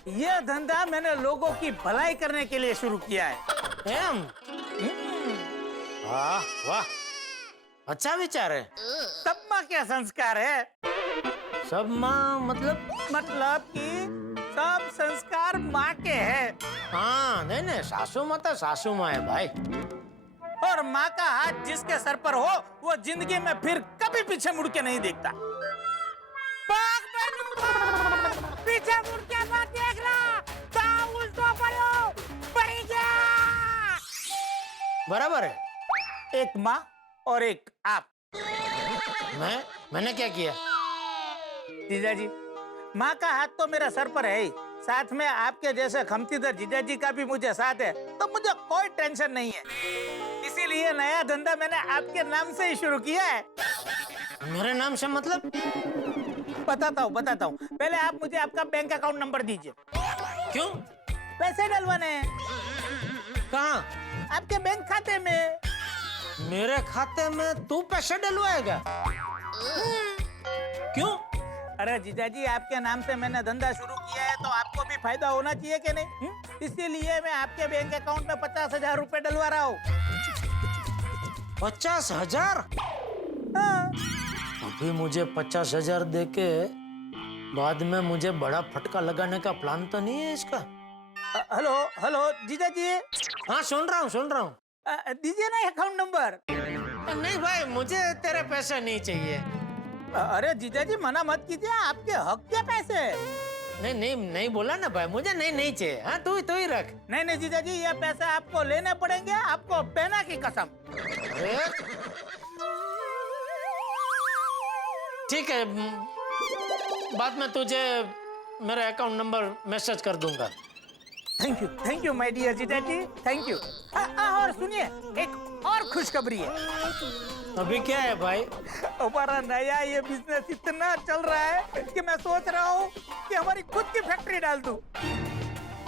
ये धंधा मैंने लोगों की भलाई करने के लिए शुरू किया है। वाह, अच्छा विचार है। सब माँ क्या संस्कार है? सब माँ मतलब कि सब संस्कार माँ के हैं। हाँ नहीं, सासू माँ तो सासू माँ है भाई। और माँ का हाथ जिसके सर पर हो वो जिंदगी में फिर कभी पीछे मुड़ के नहीं देखता। भाग बेनू! पीछे मुड़ के मत देखना, दाव उल्टो पड़ो, पड़ी गया। बराबर है। एक माँ और एक आप। मैंने क्या किया? जीजाजी, माँ का हाथ तो मेरा सर पर है ही, साथ में आपके जैसे खमतीधर जीजाजी का भी मुझे साथ है, तो मुझे कोई टेंशन नहीं है। इसीलिए नया धंधा मैंने आपके नाम से ही शुरू किया है। मेरे नाम से मतलब? बताता हूँ। पहले आप मुझे आपका बैंक अकाउंट नंबर दीजिए। क्यों? पैसे डलवाने हैं। कहाँ? आपके बैंक खाते में। मेरे खाते में तू पैसे डलवाएगा? क्यों? अरे जीजाजी, आपके नाम से मैंने धंधा शुरू किया है तो आपको भी फायदा होना चाहिए कि नहीं? इसीलिए मैं आपके बैंक अकाउंट में 50,000 रुपए डलवा रहा हूँ। 50,000? हाँ। अभी मुझे 50,000 देके बाद में मुझे बड़ा फटका लगाने का प्लान तो नहीं है इसका? हेलो जीजाजी। हाँ, सुन रहा हूँ। दीजिए ना अकाउंट नंबर। नहीं भाई, मुझे तेरे पैसे नहीं चाहिए। अरे जीजाजी, मना मत कीजिए, आपके हक के पैसे। नहीं बोला ना भाई, मुझे नहीं चाहिए। हाँ, तू ही रख। नहीं जीजाजी, ये पैसे आपको लेने पड़ेंगे, आपको पहना की कसम। ठीक है, बाद में तुझे मेरा अकाउंट नंबर मैसेज कर दूंगा। थैंक यू माय डियर जीजाजी, थैंक यू। और सुनिए, एक और खुशखबरी है। अभी क्या है भाई? हमारा नया ये बिजनेस इतना चल रहा है कि मैं सोच रहा हूँ कि हमारी खुद की फैक्ट्री डाल दूं।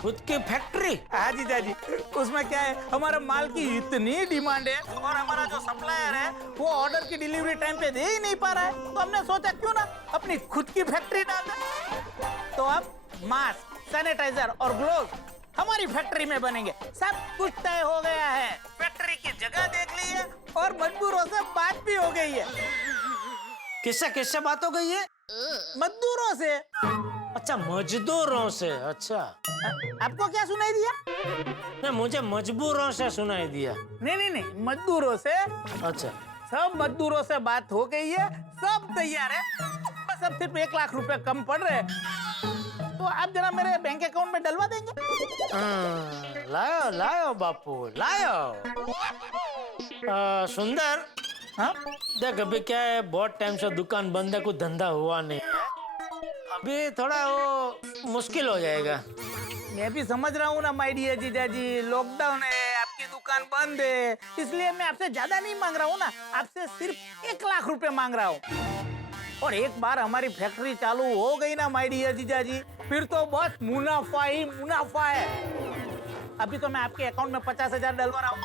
खुद की फैक्ट्री? हाँ जीजाजी, उसमें क्या है, हमारा माल की इतनी डिमांड है और हमारा जो सप्लायर है वो ऑर्डर की डिलीवरी टाइम पे दे ही नहीं पा रहा है, तो हमने सोचा क्यों ना अपनी खुद की फैक्ट्री डाल दें। तो अब मास्क, सैनिटाइजर और ग्लोव्स हमारी फैक्ट्री में बनेंगे। सब कुछ तय हो गया है, फैक्ट्री की जगह देख ली है और मजदूरों से बात भी हो गई है। किससे बात हो गई है? मजदूरों से। अच्छा, मजदूरों से। अच्छा, आपको क्या सुनाई दिया? नहीं, मुझे मजबूरों से सुनाई दिया। नहीं, मजदूरों से। अच्छा, सब मजदूरों से बात हो गई है, सब तैयार है, बस अब सिर्फ 1 लाख रुपए कम पड़ रहे हैं। तो आप जरा मेरे बैंक अकाउंट में डलवा देंगे? लायो बापू, लायो। सुंदर, हाँ? देख अभी क्या है, बहुत टाइम से दुकान बंद है, कुछ धंधा हुआ नहीं है, अभी थोड़ा वो मुश्किल हो जाएगा। मैं भी समझ रहा हूँ ना माय डियर जीजाजी, लॉकडाउन है, आपकी दुकान बंद है, इसलिए मैं आपसे ज्यादा नहीं मांग रहा हूँ ना, आपसे सिर्फ 1 लाख रुपए मांग रहा हूँ। और एक बार हमारी फैक्ट्री चालू हो गई ना माय डियर जीजाजी, फिर तो बस मुनाफा ही मुनाफा है। अभी तो मैं आपके अकाउंट में 50,000 डलवा रहा हूँ,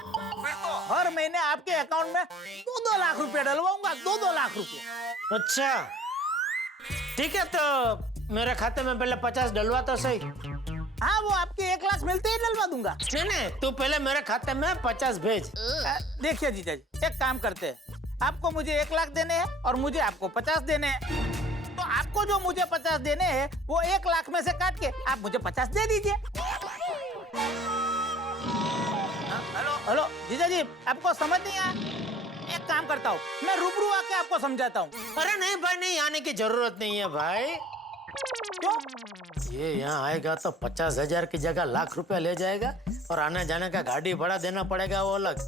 फिर तो हर महीने आपके अकाउंट में 2-2 लाख रुपए डलवाऊंगा, 2-2 लाख रुपए। अच्छा ठीक है, तो मेरे खाते में पहले 50 डलवा तो सही। हाँ, वो आपके 1 लाख मिलते ही डलवा दूंगा। नहीं, तू पहले मेरे खाते में 50 भेज। देखिए जीजाजी, एक काम करते हैं, आपको मुझे 1 लाख देने हैं और मुझे आपको 50 देने हैं। तो आपको जो मुझे 50 देने हैं वो 1 लाख में से काट के आप मुझे 50 दे दीजिए। हेलो जीजाजी, आपको समझ नहीं आया? एक काम करता हूँ, मैं रूबरू आके आपको समझाता हूँ। अरे नहीं भाई, नहीं आने की जरूरत नहीं है भाई। क्यों? ये यहाँ आएगा तो 50,000 की जगह लाख रुपया ले जाएगा और आने जाने का गाड़ी भाड़ा देना पड़ेगा, वो अलग।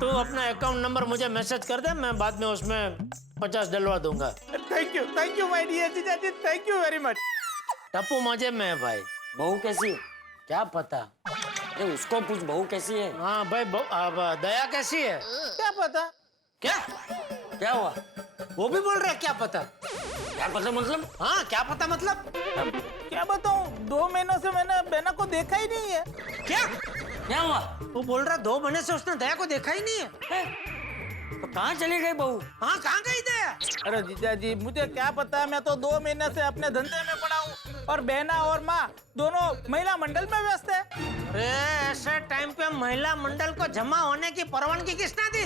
तू अपना अकाउंट नंबर मुझे मैसेज कर दे, मैं बाद में उसमें 50 डलवा दूंगा। थैंक यू माय डियर जीजाजी, thank you very much. Tappu मजे में है भाई। बहू कैसी है? क्या पता? अरे उसको पूछ, बहू कैसी है? हाँ भाई, अब दया कैसी है? क्या पता? क्या हुआ? वो भी बोल रहा है क्या पता? क्या पता मतलब? हाँ, क्या पता मतलब? क्या बताऊँ, 2 महीनों से मैंने बेना को देखा ही नहीं है। क्या हुआ? वो बोल रहा 2 महीने से उसने दया को देखा ही नहीं है। तो कहाँ चली गई बहू? हाँ, कहाँ गई दया? अरे जीजाजी, मुझे क्या पता, मैं तो 2 महीने से अपने धंधे में पड़ा हूँ और बहना और माँ दोनों महिला मंडल में व्यस्त है। अरे ऐसे टाइम पे महिला मंडल को जमा होने की परवानगी किसने दी?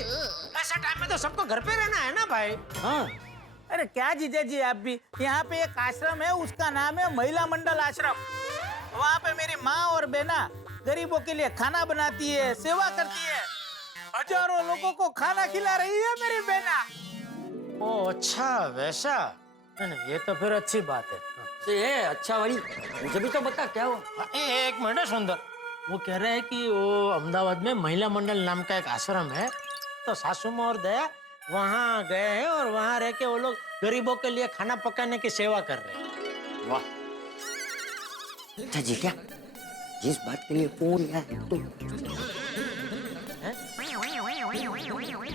ऐसे टाइम में तो सबको घर पे रहना है ना भाई। हाँ। अरे क्या जीजाजी, आप भी, यहाँ पे एक आश्रम है, उसका नाम है महिला मंडल आश्रम। वहाँ पे मेरी माँ और बहना गरीबों के लिए खाना बनाती है, सेवा करती है, हजारों लोगों को खाना खिला रही है मेरी बहना। ओ अच्छा वैसा। नहीं ये तो फिर अच्छी बात है। हाँ। तो ये अच्छा भाई, मुझे भी तो बता क्या हुआ। एक मिनट सुंदर, वो कह रहे हैं कि वो अहमदाबाद में महिला मंडल नाम का एक आश्रम है, तो सासू माँ और दया वहाँ गए हैं और वहाँ रह के वो लोग गरीबों के लिए खाना पकाने की सेवा कर रहे हैं। वाह। अच्छा जी, क्या जिस बात के लिए फोन किया है तो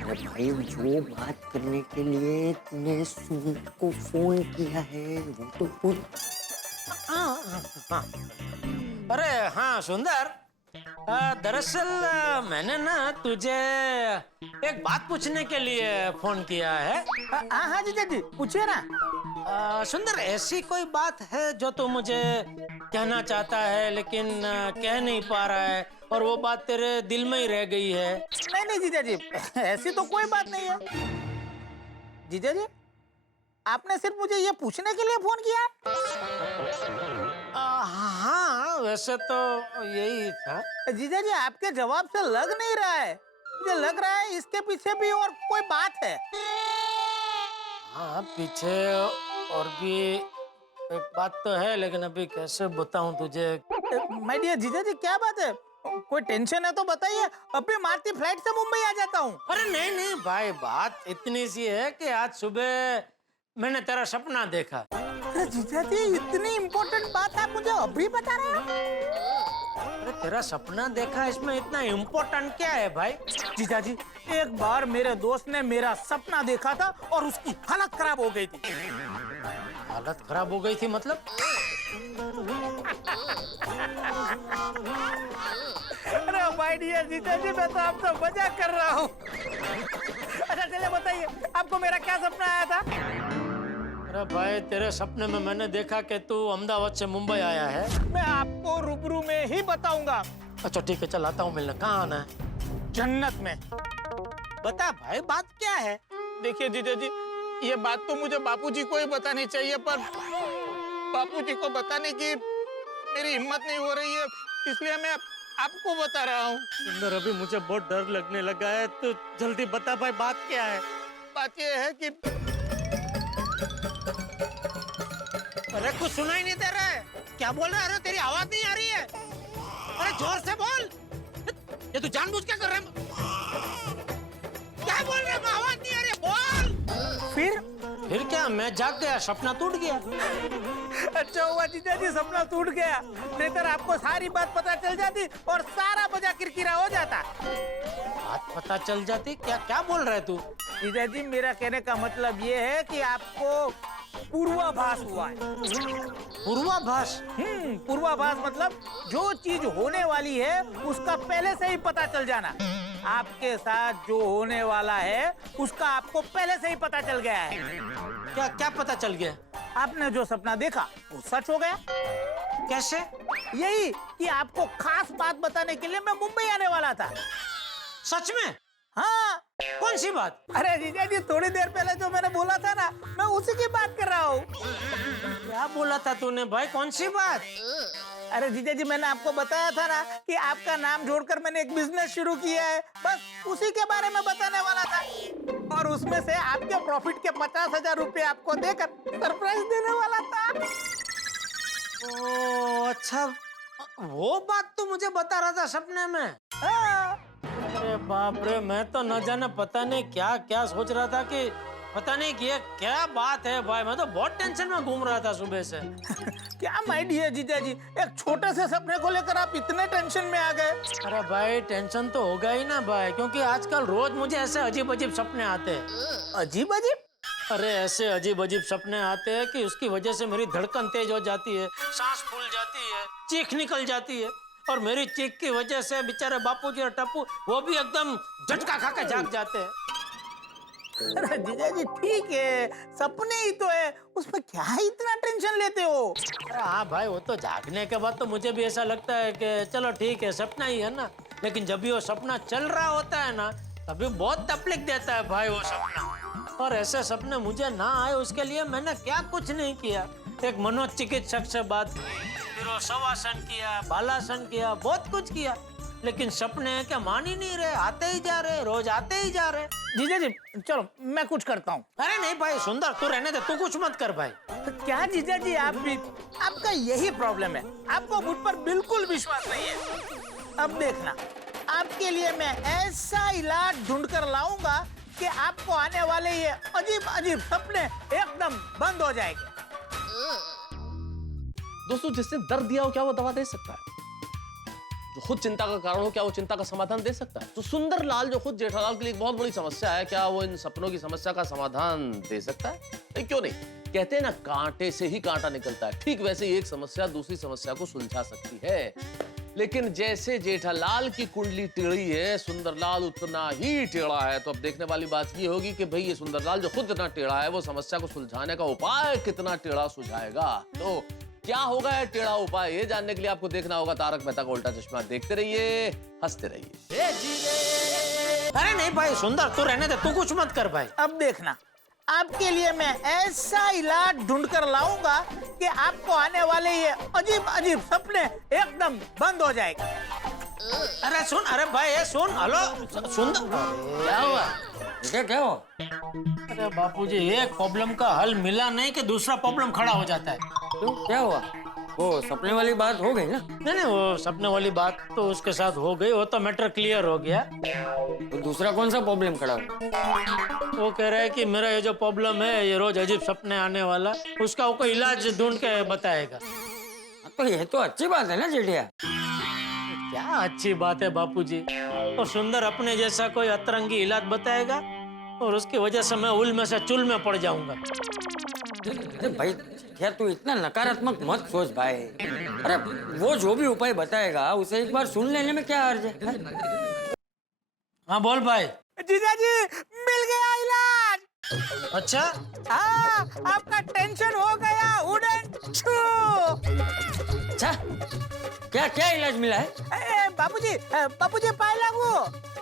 भाई, जो बात करने के लिए तूने सुंदर को फोन किया है वो तो बोल। हाँ। अरे हाँ सुंदर, दरअसल मैंने ना तुझे एक बात पूछने के लिए फोन किया है। हाँ हाँ जीजा जी, पूछिए ना। सुंदर, ऐसी कोई बात है जो तू मुझे कहना चाहता है लेकिन कह नहीं पा रहा है और वो बात तेरे दिल में ही रह गई है? नहीं नहीं जीजा जी, ऐसी तो कोई बात नहीं है। जीजा जी, आपने सिर्फ मुझे ये पूछने के लिए फोन किया है? हाँ वैसे तो यही था। जीजा जी, आपके जवाब से लग नहीं रहा है, मुझे लग रहा है इसके पीछे भी और कोई बात है। हाँ पीछे और भी एक बात तो है, लेकिन अभी कैसे बताऊं तुझे। माय डियर जीजा जी, क्या बात है? कोई टेंशन है तो बताइए, अभी मारती फ्लाइट से मुंबई आ जाता हूँ। अरे नहीं नहीं भाई, बात इतनी सी है कि आज सुबह मैंने तेरा सपना देखा। अरे जीजा जी, इतनी इम्पोर्टेंट बात आप मुझे अभी बता रहे हो? अरे तेरा सपना देखा, इसमें इतना इम्पोर्टेंट क्या है भाई? जीजा जी, एक बार मेरे दोस्त ने मेरा सपना देखा था और उसकी हालत खराब हो गई थी। हालत खराब हो गई थी मतलब? अरे माय डियर जीजा जी, मैं तो आपसे मजाक कर रहा हूँ। अच्छा चलिए बताइए, आपको मेरा क्या सपना आया था? अरे भाई, तेरे सपने में मैंने देखा कि तू अहमदाबाद से मुंबई आया है। मैं आपको रूबरू में ही बताऊंगा। अच्छा ठीक है, चल आता हूँ मिलने। कहाँ आना है? जन्नत में। बता भाई, बात क्या है? देखिए जीजा जी, ये बात तो मुझे बापूजी को ही बतानी चाहिए, पर बापूजी को बताने की मेरी हिम्मत नहीं हो रही है, इसलिए मैं आपको बता रहा हूँ। सुंदर, अभी मुझे बहुत डर लगने लगा है, तो जल्दी बता भाई, बात क्या है? बात ये है कि अरे कुछ सुनाई नहीं दे रहा है, क्या बोल रहा है? अरे तेरी आवाज नहीं आ रही है, अरे जोर से बोल। ये तू जानबूझ के कर रहा है? क्या बोल रहा है? आवाज नहीं आ रही है, बोल। फिर क्या? मैं जाग गया, सपना टूट गया। अच्छा हुआ जीजा जी सपना टूट गया, नहीं तो आपको सारी बात पता चल जाती और सारा बजा किरकिरा हो जाता। बात पता चल जाती? क्या क्या बोल रहा है तू? जीजा जी, मेरा कहने का मतलब ये है कि आपको पूर्वाभास हुआ है। पूर्वाभास? पूर्वाभास मतलब जो चीज होने वाली है उसका पहले से ही पता चल जाना। आपके साथ जो होने वाला है उसका आपको पहले से ही पता चल गया है। क्या क्या पता चल गया? आपने जो सपना देखा वो सच हो गया। कैसे? यही कि आपको खास बात बताने के लिए मैं मुंबई आने वाला था। सच में? हाँ। कौन सी बात? अरे जीजा जी, थोड़ी देर पहले जो मैंने बोला था ना, मैं उसी की बात कर रहा हूँ। क्या बोला था तूने भाई? कौन सी बात? अरे जीजा जी, मैंने आपको बताया था ना कि आपका नाम जोड़कर मैंने एक बिजनेस शुरू किया है, बस उसी के बारे में बताने वाला था। और उसमें से आपके प्रॉफिट के 50,000 रुपए आपको देकर सरप्राइज देने वाला था। ओ अच्छा, वो बात तो मुझे बता रहा था सपने में। हाँ। अरे बाप रे, मैं तो न जाने पता नहीं क्या क्या सोच रहा था कि पता नहीं ये क्या बात है भाई। मैं तो बहुत टेंशन में घूम रहा था सुबह से। क्या माय डियर जीजा जी, एक छोटे से सपने को लेकर आप इतने टेंशन में आ गए? अरे भाई, टेंशन तो होगा ही ना भाई, क्योंकि आजकल रोज मुझे ऐसे अजीब अजीब सपने आते हैं। अजीब अजीब? अरे ऐसे अजीब अजीब सपने आते हैं कि उसकी वजह से मेरी धड़कन तेज हो जाती है, सांस फूल जाती है, चीख निकल जाती है, और मेरी चीख की वजह से बेचारे बापूजी और टप्पू वो भी एकदम झटका खा के जाग जाते हैं। अरे जीजा जी, ठीक है, सपने ही तो है, उसमें क्या इतना टेंशन लेते हो? अरे हाँ भाई, वो तो जागने के बाद तो मुझे भी ऐसा लगता है कि चलो ठीक है, सपना ही है ना। लेकिन जब भी वो सपना चल रहा होता है ना, तभी बहुत तकलीफ देता है भाई वो सपना। और ऐसे सपने मुझे ना आए उसके लिए मैंने क्या कुछ नहीं किया। एक मनोचिकित्सक से बात की, फिर वो शवासन किया, बालासन किया, बहुत कुछ किया, लेकिन सपने क्या मान ही नहीं रहे, आते ही जा रहे, रोज आते ही जा रहे। जीजा जी चलो मैं कुछ करता हूँ। अरे नहीं भाई सुंदर, तू रहने दे, तू कुछ मत कर भाई। क्या जीजा जी आप भी, आपका यही प्रॉब्लम है, आपको मुझ पर बिल्कुल विश्वास नहीं है। अब देखना, आपके लिए मैं ऐसा इलाज ढूंढ कर लाऊंगा कि आपको आने वाले ये अजीब अजीब सपने एकदम बंद हो जाएंगे। दोस्तों, जिसने दर्द दिया हो क्या वो दवा दे सकता है? जो खुद चिंता का कारण हो क्या वो चिंता का समाधान दे सकता है? तो सुंदर लाल जो खुद जेठालाल के लिए एक बहुत बड़ी समस्या है, क्या वो इन सपनों की समस्या का समाधान दे सकता है? नहीं, क्यों नहीं? कहते हैं ना, कांटे से ही कांटा निकलता है। ठीक वैसे ही एक समस्या दूसरी समस्या को सुलझा सकती है। लेकिन जैसे जेठालाल की कुंडली टेढ़ी है, सुंदरलाल उतना ही टेढ़ा है। तो अब देखने वाली बात ये होगी कि भाई ये सुंदरलाल जो खुद इतना टेढ़ा है वो समस्या को सुलझाने का उपाय कितना टेढ़ा सुझाएगा। तो क्या होगा ये टेढ़ा उपाय, ये जानने के लिए आपको देखना होगा तारक मेहता का उल्टा चश्मा। देखते रहिए, हंसते रहिए। अरे नहीं भाई सुंदर, तू रहने दे, तू कुछ मत कर भाई। अब देखना, आपके लिए मैं ऐसा इलाज ढूंढ कर लाऊंगा कि आपको आने वाले ये अजीब अजीब सपने एकदम बंद हो जाएंगे। अरे सुन, अरे भाई ये सुन, हेलो सुंदर, क्या हुआ? क्या हुआ? अरे बापूजी, एक प्रॉब्लम का हल मिला नहीं कि दूसरा प्रॉब्लम खड़ा हो जाता है। क्यों, क्या हुआ? वो सपने वाली बात हो गई ना? नहीं, वो सपने वाली बात तो उसके साथ हो गई, वो तो मैटर क्लियर हो गया। तो दूसरा कौन सा प्रॉब्लम खड़ा हुआ? वो कह रहा है कि मेरा ये जो प्रॉब्लम है, ये रोज अजीब सपने आने वाला, उसका वो कोई इलाज ढूंढ के बताएगा। तो ये तो अच्छी बात है ना जेठिया। क्या अच्छी बात है बापूजी, तो सुंदर अपने जैसा कोई अतरंगी इलाज बताएगा और उसकी वजह से मैं उल में से चुल में पड़ जाऊंगा। अरे भाई क्या तू इतना नकारात्मक मत सोच भाई। अरे वो जो भी उपाय बताएगा उसे एक बार सुन लेने में क्या हर्ज है? हाँ बोल भाई। जीजा जी मिल गया इलाज। अच्छा, हाँ, आपका टेंशन हो गया उड़न छू। अच्छा, क्या क्या इलाज मिला है? बापूजी पाए लागू।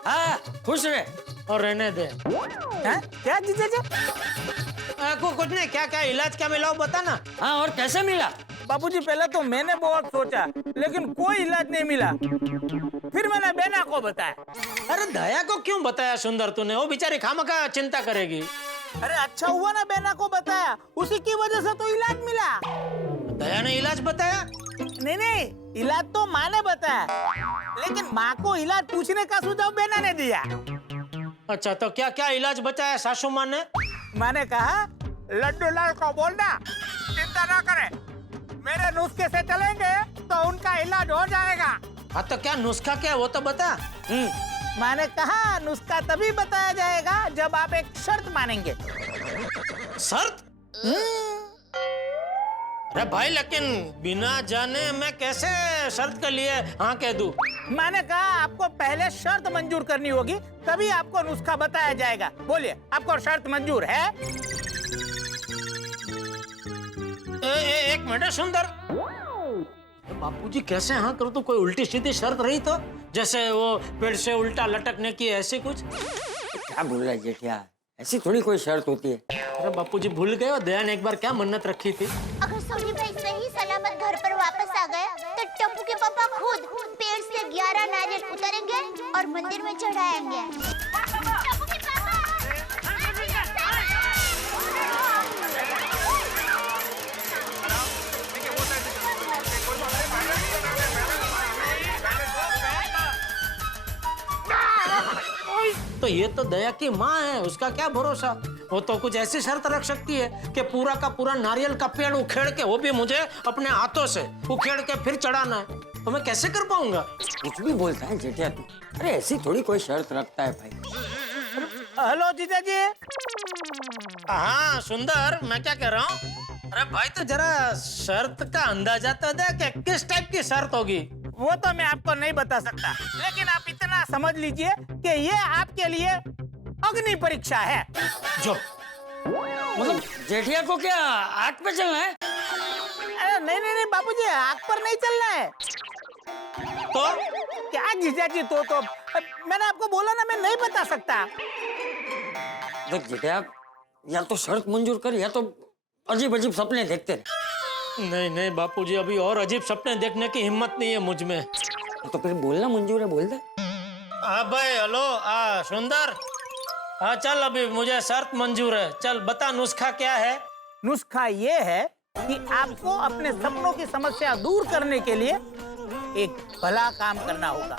हाँ, खुश रहे और रहने दे। क्या जीजा जी? कुछ नहीं, क्या क्या इलाज क्या मिला वो बता ना। हाँ, और कैसे मिला? बापूजी पहले तो मैंने बहुत सोचा लेकिन कोई इलाज नहीं मिला, फिर मैंने बेना को बताया। अरे दया को क्यों बताया सुंदर तूने? वो बेचारी खामखा चिंता करेगी। अरे अच्छा हुआ ना बेना को बताया, उसी की वजह से तो इलाज मिला। दया ने इलाज बताया? नहीं, इलाज तो माँ ने बताया, लेकिन माँ को इलाज पूछने का सुझाव बेना ने दिया। अच्छा, तो क्या क्या इलाज बताया सासू माँ ने? माँ ने कहा लड्डू लाल को बोलना चिंता ना करे, मेरे नुस्खे से चलेंगे तो उनका इलाज हो जाएगा। हाँ, तो क्या नुस्खा क्या है वो तो बता। माँ ने कहा नुस्खा तभी बताया जाएगा जब आप एक शर्त मानेंगे। शर्त? अरे भाई, लेकिन बिना जाने मैं कैसे शर्त के लिए हाँ कह दूं? माँ ने कहा आपको पहले शर्त मंजूर करनी होगी, तभी आपको नुस्खा बताया जाएगा। बोलिए, आपको शर्त मंजूर है? एक मिनट सुंदर, बापूजी कैसे हाँ करूँ? तो कोई उल्टी सीधी शर्त रही तो, जैसे वो पेड़ से उल्टा लटकने की, ऐसे कुछ? क्या बोल रहा है जेठिया? ऐसी थोड़ी कोई शर्त होती है। अरे बापूजी भूल गए हो, दया ने एक बार क्या मन्नत रखी थी? अगर सभी भाई सही सलामत घर पर वापस आ गए तो टप्पू के पापा खुद पेड़ से 11 नारियल उतारेंगे और मंदिर में चढ़ाएंगे। टप्पू के पापा! तो ये तो दया की माँ है, उसका क्या भरोसा? वो तो कुछ ऐसी शर्त रख सकती है कि पूरा का पूरा नारियल का पेड़ उखेड़ के, वो भी मुझे अपने हाथों से उखेड़ के फिर चढ़ाना है, तो मैं कैसे कर पाऊंगा? कुछ भी बोलता है जेठिया तू। अरे ऐसी थोड़ी कोई शर्त रखता है भाई। हेलो जीजा जी। हाँ सुंदर, मैं क्या कह रहा हूँ? अरे भाई, तो जरा शर्त का अंदाजा तो दे कि किस टाइप की शर्त होगी। वो तो मैं आपको नहीं बता सकता, लेकिन आप इतना समझ लीजिए कि ये आपके लिए अग्नि परीक्षा है। जो मतलब जेठिया को क्या आग पे चलना है? अरे नहीं बाबूजी, आग पर नहीं चलना है। तो क्या जीजा जी, तो मैंने आपको बोला ना, मैं नहीं बता सकता। देख जेठिया, या तो शर्त मंजूर कर या तो अजीब अजीब सपने देखते रहे। नहीं बापूजी, अभी और अजीब सपने देखने की हिम्मत नहीं है मुझ में। तो फिर बोलना मंजूर है, बोल दे। हाँ भाई, हेलो। सुंदर, हाँ चल, अभी मुझे शर्त मंजूर है। चल बता नुस्खा क्या है। नुस्खा ये है कि आपको अपने सपनों की समस्या दूर करने के लिए एक भला काम करना होगा।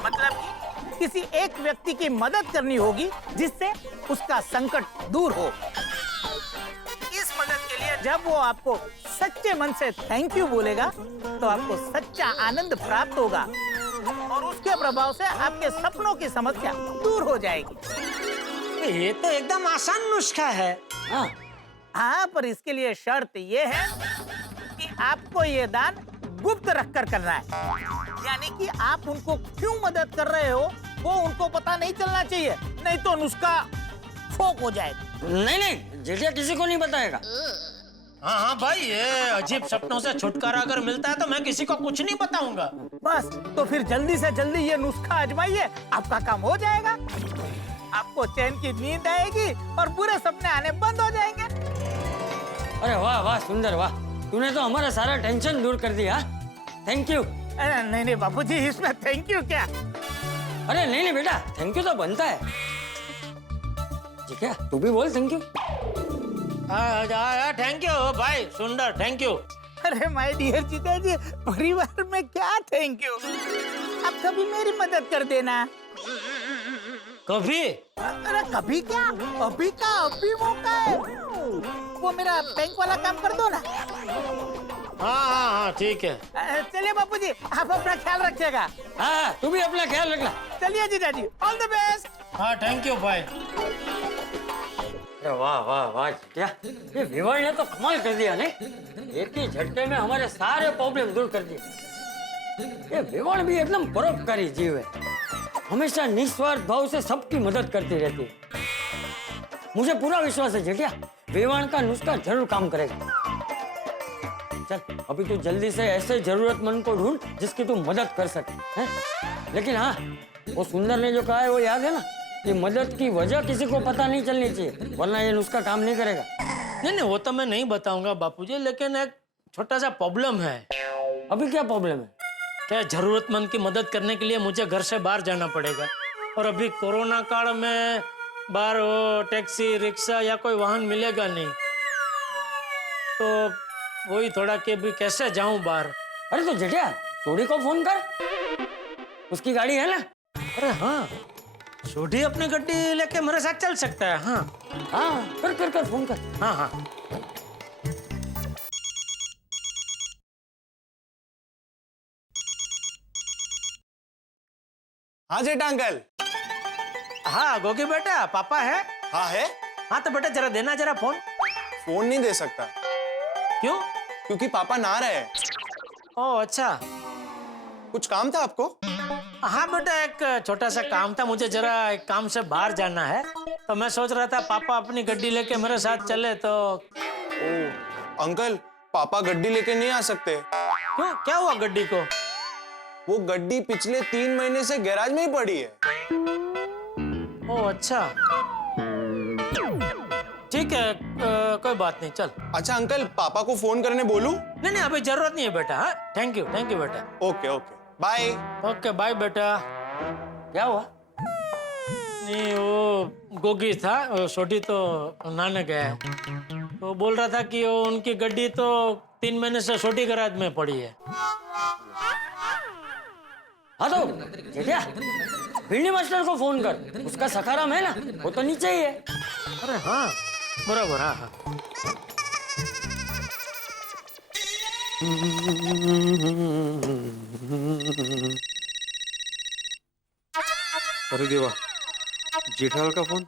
मतलब कि किसी एक व्यक्ति की मदद करनी होगी जिससे उसका संकट दूर हो। इस मदद के लिए जब वो आपको सच्चे मन से थैंक यू बोलेगा तो आपको सच्चा आनंद प्राप्त होगा और उसके प्रभाव से आपके सपनों की समस्या दूर हो जाएगी। ये तो एकदम आसान नुस्खा है। हाँ, पर इसके लिए शर्त ये है कि आपको ये दान गुप्त रखकर करना है। यानी कि आप उनको क्यों मदद कर रहे हो वो उनको पता नहीं चलना चाहिए, नहीं तो नुस्खा फोक हो जाएगा। नहीं, जेठिया किसी को नहीं बताएगा। हाँ भाई, ये अजीब सपनों से छुटकारा अगर मिलता है तो मैं किसी को कुछ नहीं बताऊंगा। बस तो फिर जल्दी से जल्दी ये नुस्खा आजमाइए, आपका काम हो जाएगा। आपको चैन की नींद आएगी और बुरे सपने आने बंद हो जाएंगे। अरे वाह वाह सुंदर, वाह, तूने तो हमारा सारा टेंशन दूर कर दिया। Thank you. नहीं बापूजी, इसमें थैंक यू क्या। अरे नहीं बेटा, थैंक यू तो बनता है। ठीक है, तू भी बोल थैंक यू। थैंक यू भाई सुंदर, थैंक यू। अरे माय डियर जीजा जी, परिवार में क्या थैंक यू। आप कभी मेरी मदद कर देना। कभी? अरे कभी क्या, अभी का अभी मौका है। वो मेरा बैंक वाला काम कर दो ना। हाँ ठीक है। चलिए बापूजी, आप अपना ख्याल रखिएगा। हाँ, तू भी अपना ख्याल रखना। चलिए जीजा जी, ऑल द बेस्ट। हाँ थैंक यू भाई। अरे वाह वाह वाह क्या, ये विवाह ने तो कमाल कर दिया नहीं। एक ही झटके में हमारे सारे प्रॉब्लम दूर कर दिए। ये विवाह भी एकदम परोपकारी जीव है, हमेशा निस्वार्थ भाव से सबकी मदद करती रहती है। मुझे पूरा विश्वास है जेठिया, विवाह का नुस्खा जरूर काम करेगा। चल अभी तू जल्दी से ऐसे जरूरतमंद को ढूंढ जिसकी तू मदद कर सके, हैं? लेकिन हाँ, वो सुंदर ने जो कहा है वो याद है ना, कि मदद की वजह किसी को पता नहीं चलनी चाहिए, वरना ये नुस्खा काम नहीं करेगा। नहीं वो तो मैं नहीं बताऊंगा बापूजी, लेकिन एक छोटा सा प्रॉब्लम है। अभी क्या प्रॉब्लम है? क्या जरूरतमंद की मदद करने के लिए मुझे घर से बाहर जाना पड़ेगा, और अभी कोरोना काल में बाहर वो टैक्सी रिक्शा या कोई वाहन मिलेगा नहीं, तो वही थोड़ा कि भी कैसे जाऊं बाहर। अरे तो जेठिया सोडी को फोन कर, उसकी गाड़ी है ना। अरे हाँ, सोडी अपनी गड्डी लेके मेरे साथ चल सकता है। हाँ कर फोन कर। हाँ हाँ जेठा अंकल। हाँ गोगी बेटा, पापा है? हाँ है। हाँ तो बेटा जरा देना जरा फोन। फोन नहीं दे सकता। क्यों? क्योंकि पापा नहा रहे हैं। ओह अच्छा। कुछ काम था आपको? हाँ बेटा, एक छोटा सा काम था, मुझे जरा एक काम से बाहर जाना है, तो मैं सोच रहा था पापा अपनी गड्डी लेके मेरे साथ चले तो। ओह अंकल, पापा गड्डी लेके नहीं आ सकते। क्यों, क्या हुआ गड्डी को? वो गड्डी पिछले 3 महीने से गैराज में ही पड़ी है। ओह अच्छा, ठीक है, कोई बात नहीं, चल। अच्छा अंकल, पापा को फोन करने बोलूं? नहीं अभी जरूरत नहीं है बेटा। हाँ थैंक यू बेटा। Okay bye. ओके बाय बेटा। क्या हुआ? नहीं वो गोगी था, छोटी तो नहाने गया है, तो बोल रहा था कि वो उनकी गड्डी तो 3 महीने से छोटी गैराज में पड़ी है। हाँ तो जेठिया भिंडी मास्टर को फोन कर, उसका सखाराम है ना, वो तो नीचे ही है। अरे हाँ बराबर। हाँ अरे देवा, जेठालाल का फोन।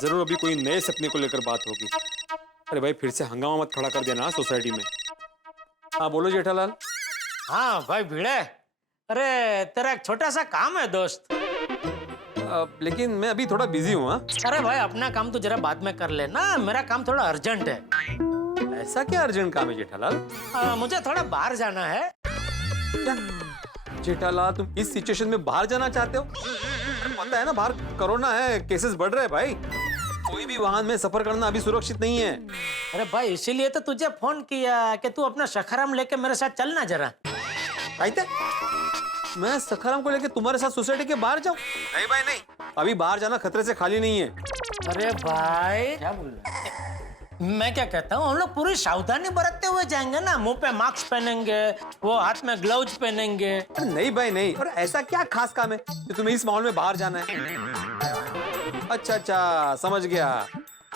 जरूर अभी कोई नए सपने को लेकर बात होगी। अरे भाई फिर से हंगामा मत खड़ा कर देना सोसाइटी में। हाँ बोलो जेठालाल। हाँ भाई भिड़े, अरे तेरा एक छोटा सा काम है दोस्त। लेकिन मैं अभी थोड़ा बिजी हूँ। अरे भाई अपना काम तो जरा बाद में कर लेना, मेरा काम थोड़ा अर्जेंट है। ऐसा क्या अर्जेंट काम है जेठालाल? मुझे थोड़ा बाहर जाना है। जेठालाल तुम इस सिचुएशन में बाहर जाना चाहते हो? पता है ना बाहर कोरोना है, केसेस बढ़ रहे हैं भाई। कोई भी वाहन में सफर करना अभी सुरक्षित नहीं है। अरे भाई इसीलिए तो तुझे फोन किया कि तू अपना सखाराम लेके मेरे साथ चलना जरा। आइते मैं सखाराम को लेके तुम्हारे साथ सोसाइटी के बाहर जाऊं? नहीं भाई नहीं, अभी बाहर जाना खतरे से खाली नहीं है। अरे भाई क्या बोल रहा है? मैं क्या कहता हूँ, हम लोग पूरी सावधानी बरतते हुए जाएंगे ना, मुंह पे मास्क पहनेंगे, वो हाथ में ग्लव्स पहनेंगे। अरे नहीं भाई नहीं, और ऐसा क्या खास काम है कि तुम्हें इस माहौल में बाहर जाना है? अच्छा अच्छा समझ गया,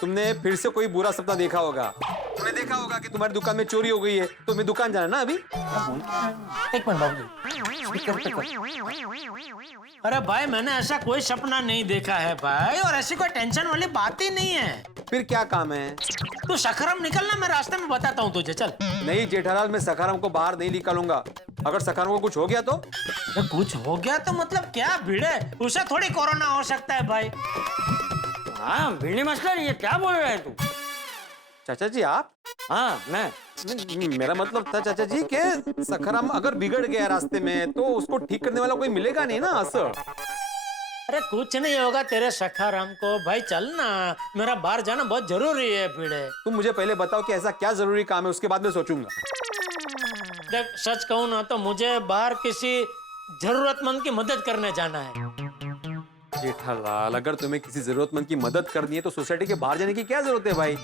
तुमने फिर से कोई बुरा सपना देखा होगा। तुमने देखा होगा कि तुम्हारी दुकान में चोरी हो गई है, तो तुम्हें दुकान जाना ना अभी। एक मिनट बाबूजी, स्पीकर पे कर। अरे भाई मैंने ऐसा कोई सपना नहीं देखा है भाई, और ऐसी कोई टेंशन वाली बात ही नहीं है। फिर क्या काम है? तू सखाराम निकलना, मैं रास्ते में बताता हूँ तुझे, चल। नहीं जेठालाल, मैं सखाराम को बाहर नहीं निकालूंगा। अगर सखाराम को कुछ हो गया तो? कुछ हो गया तो मतलब क्या भिड़े, उसे थोड़ी कोरोना हो सकता है भाई। हाँ भिंडी मास्टर, ये क्या बोल रहा है तू? चाचा जी आप? हाँ मैं। मेरा मतलब था चाचा जी कि सखाराम अगर बिगड़ गया रास्ते में तो उसको ठीक करने वाला कोई मिलेगा नहीं ना असर। अरे कुछ नहीं होगा तेरे सखाराम को भाई, चल ना, मेरा बाहर जाना बहुत जरूरी है भिड़े। तुम मुझे पहले बताओ कि ऐसा क्या जरूरी काम है, उसके बाद मैं सोचूंगा। देख सच कहूँ ना तो मुझे बाहर किसी जरूरतमंद की मदद करने जाना है। जेठालाल, अगर तुम्हें किसी जरूरतमंद की मदद करनी है तो सोसाइटी के बाहर जाने की क्या जरूरत है भाई?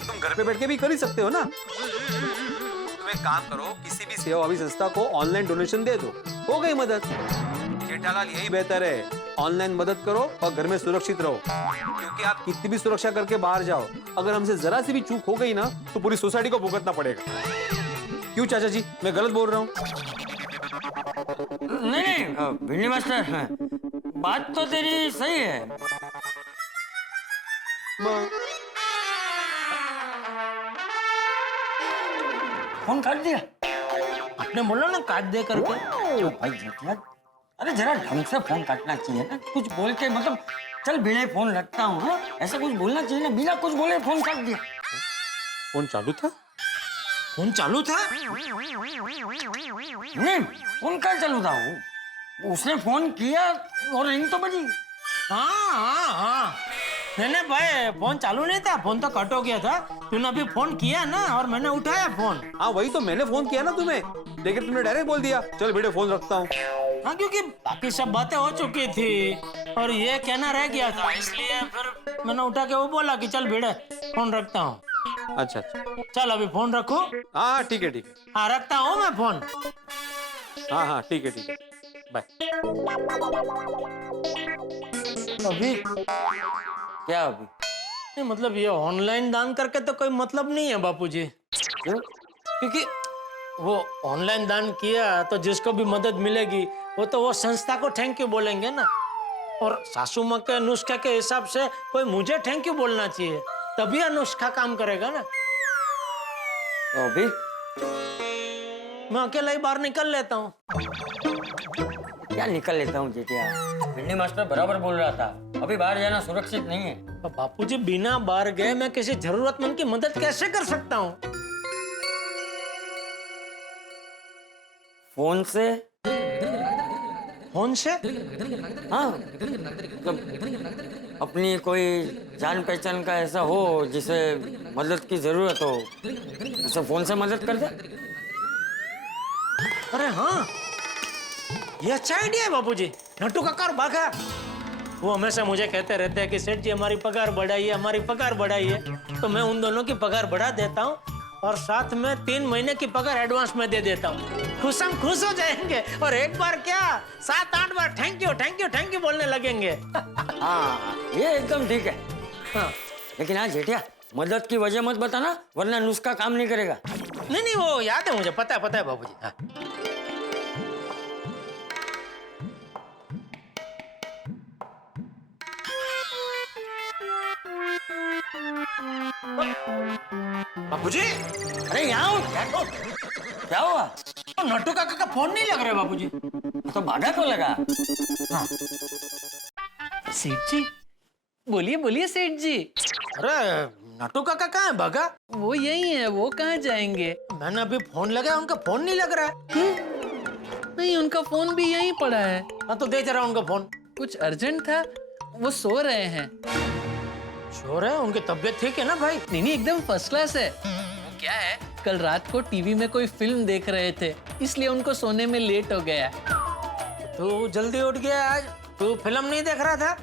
तुम घर पे बैठ के भी कर ही सकते हो ना। तुम एक काम करो, किसी भी सेवाभावी संस्था को ऑनलाइन डोनेशन दे दो, हो गई मदद। जेठालाल यही बेहतर है, ऑनलाइन मदद करो और घर में सुरक्षित रहो, क्योंकि आप कितनी भी सुरक्षा करके बाहर जाओ, अगर हमसे जरा सी भी चूक हो गई ना तो पूरी सोसाइटी को भुगतना पड़ेगा। क्यों चाचा जी, मैं गलत बोल रहा हूँ? नहीं भिंडी मास्टर, बात तो तेरी सही है। फोन काट दिया? आपने बोला ना काट दे करके। तो भाई जेठिया, अरे जरा ढंग से फोन काटना चाहिए ना, कुछ बोल के मतलब चल भिड़े फोन रखता हूँ, हाँ ऐसा कुछ बोलना चाहिए ना, बिना कुछ बोले फोन काट दिया। फोन चालू था? फोन चालू था? नहीं फोन कहाँ चालू था? उसने फोन किया और रिंग तो बजी। हाँ हाँ हाँ, नहीं भाई फोन चालू नहीं था, फोन तो कट हो गया था। तूने अभी फोन किया ना और मैंने उठाया फोन। हाँ वही तो, मैंने फोन किया ना तुम्हें, लेकिन तुमने डायरेक्ट बोल दिया चल बेटे फोन रखता हूँ। हाँ क्योंकि बाकी सब बातें हो चुकी थी और ये कहना रह गया था, इसलिए फिर मैंने उठा के वो बोला कि चल भिड़े फोन रखता हूँ। अच्छा अच्छा, चल अभी फोन रखो। हाँ ठीक है ठीक है। हाँ रखता हूँ मैं फोन। हाँ हाँ ठीक है बाय। अभी क्या अभी? नहीं मतलब ये ऑनलाइन दान करके तो कोई मतलब नहीं है बापूजी। क्यों? क्योंकि वो ऑनलाइन दान किया तो जिसको भी मदद मिलेगी वो तो वो संस्था को थैंक यू बोलेंगे ना, और सासू माँ के नुस्खे के हिसाब से कोई मुझे थैंक यू बोलना चाहिए, तभी अनुष्का काम करेगा ना। तो अभी मैं अकेला ही बाहर निकल लेता हूँ। क्या निकल लेता हूँ जेठिया? भिंडी मास्टर बराबर बोल रहा था, अभी बाहर जाना सुरक्षित नहीं है। तो बापूजी बिना बाहर गए मैं किसी जरूरतमंद की मदद कैसे कर सकता हूँ? फोन से? फोन से? हाँ मतलब अपनी कोई जान पहचान का ऐसा हो जिसे मदद की जरूरत हो, उसे फोन से मदद कर दे। अरे हाँ, ये अच्छा आइडिया है बापूजी। नट्टू काका और बाघा वो हमेशा मुझे कहते रहते हैं कि सेठ जी हमारी पगार बढ़ाइए, हमारी पगार बढ़ाइए, तो मैं उन दोनों की पगार बढ़ा देता हूँ और साथ में 3 महीने की पगार एडवांस में दे देता हूँ। खुश हम खुश हो जाएंगे और एक बार क्या 7-8 बार thank you thank you thank you बोलने लगेंगे। हाँ ये एकदम ठीक है। हाँ लेकिन हाँ जेठिया, मदद की वजह मत बताना वरना नुस्खा काम नहीं करेगा। नहीं वो याद है मुझे, पता है बाबूजी। हाँ। बाबूजी अरे यहाँ क्या हुआ? तो नट्टू काका का फोन नहीं लग रहा है बाबूजी। तो भागा को लगा। हाँ। सेठ जी बोलिए बोलिए सेठ जी। अरे नट्टू काका कहाँ है भागा? वो यही है, वो कहाँ जाएंगे? मैंने अभी फोन लगाया, उनका फोन नहीं लग रहा है। नहीं उनका फोन भी यहीं पड़ा है। हाँ तो दे जरा उनका फोन। कुछ अर्जेंट था, वो सो रहे हैं। श्योर है? उनकी तबीयत ठीक है ना भाई? नहीं एकदम फर्स्ट क्लास है। क्या है, कल रात को टीवी में कोई फिल्म देख रहे थे, इसलिए उनको सोने में लेट हो गया। तू जल्दी उठ गया आज, तू फिल्म नहीं देख रहा था?